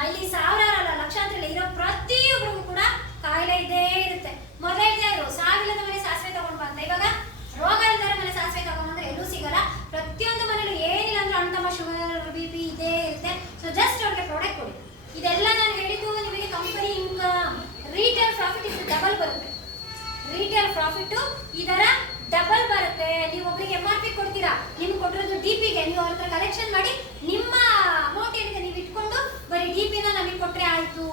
ಇಲ್ಲಿ ಸಾವಿರಾರಲ್ಲ ಲಕ್ಷಾಂತರ ಇರೋ ಪ್ರತಿಯೊಬ್ಬರಿಗೂ ಕೂಡ ಕಾಯಿಲೆ ಇದೇ ಇರುತ್ತೆ. ಮೊದಲೇ ಸಾವಿಲ್ಲದ ಮನೆ ಸಾಸಿವೆ ತಗೊಂಡ್ ಬಂತ, ಇವಾಗ ರೋಗ ಇಲ್ಲದ ಮನೆ ಸಾಸಿವೆ ತಗೊಂಡ್ಬಂದ್ರೆ ಎಲ್ಲೂ ಸಿಗಲ್ಲ. ಪ್ರತಿಯೊಂದು ಮನೇಲಿ ಏನಿಲ್ಲ ಅಂದ್ರೆ ಅಣ್ತಮ್ಮ, ಶುಗರ್, BP ಇದೇ ಇರುತ್ತೆ. ಸೊ ಜಸ್ಟ್ ಅವ್ರಿಗೆ ಪ್ರಾಡಕ್ಟ್ ಕೊಡಿ. ಇದೆಲ್ಲ ನಾನು ಹೇಳಿದ್ದು ನಿಮಗೆ ಕಂಪನಿ ಇನ್ಕಮ್, ರೀಟೇಲ್ ಪ್ರಾಫಿಟ್ ಇದು ಡಬಲ್ ಬರುತ್ತೆ. ರೀಟೇಲ್ ಪ್ರಾಫಿಟ್ ಇದರ ಡಬಲ್ ಬರುತ್ತೆ. ನೀವು ಒಬ್ಬರಿಗೆ MRP ಕೊಡ್ತೀರಾ, ನಿಮ್ಗೆ ಕೊಟ್ಟಿರೋದು DPಗೆ ನೀವು ಅವ್ರ ಹತ್ರ ಕಲೆಕ್ಷನ್ ಮಾಡಿ ನಿಮ್ಮ ಅಮೌಂಟ್ ಏನಿದೆ ನೀವು ಇಟ್ಕೊಂಡು ಬರೀ DPನ ನಮಗೆ ಕೊಟ್ರೆ ಆಯ್ತು,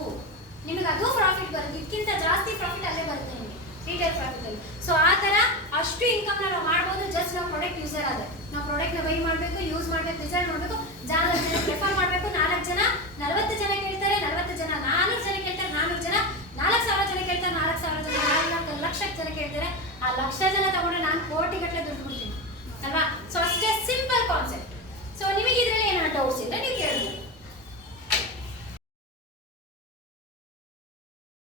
ನಿಮಗೆ ಅದು ಪ್ರಾಫಿಟ್ ಬರುತ್ತೆ. ಇದಕ್ಕಿಂತ ಜಾಸ್ತಿ ಪ್ರಾಫಿಟ್ ಅಲ್ಲೇ ಬರುತ್ತೆ ನಿಮಗೆ ರೀಟೇಲ್ ಪ್ರಾಫಿಟ್ ಅಲ್ಲಿ. ಸೊ ಆ ತರ ಅಷ್ಟು ಇನ್ಕಮ್ ನಾವು ಮಾಡ್ಬೋದು. ಜಸ್ಟ್ ನಾವು ಪ್ರಾಡಕ್ಟ್ ಯೂಸರ್ ಆದ್ರೆ ನಾವು ಪ್ರಾಡಕ್ಟ್ ನ ಬೈ ಮಾಡಬೇಕು, ಯೂಸ್ ಮಾಡಬೇಕು, ರಿಸಲ್ಟ್ ಮಾಡಬೇಕು, 4 ಜನ ಪ್ರಿಫರ್ ಮಾಡಬೇಕು, 4 ಜನ 40 ಜನ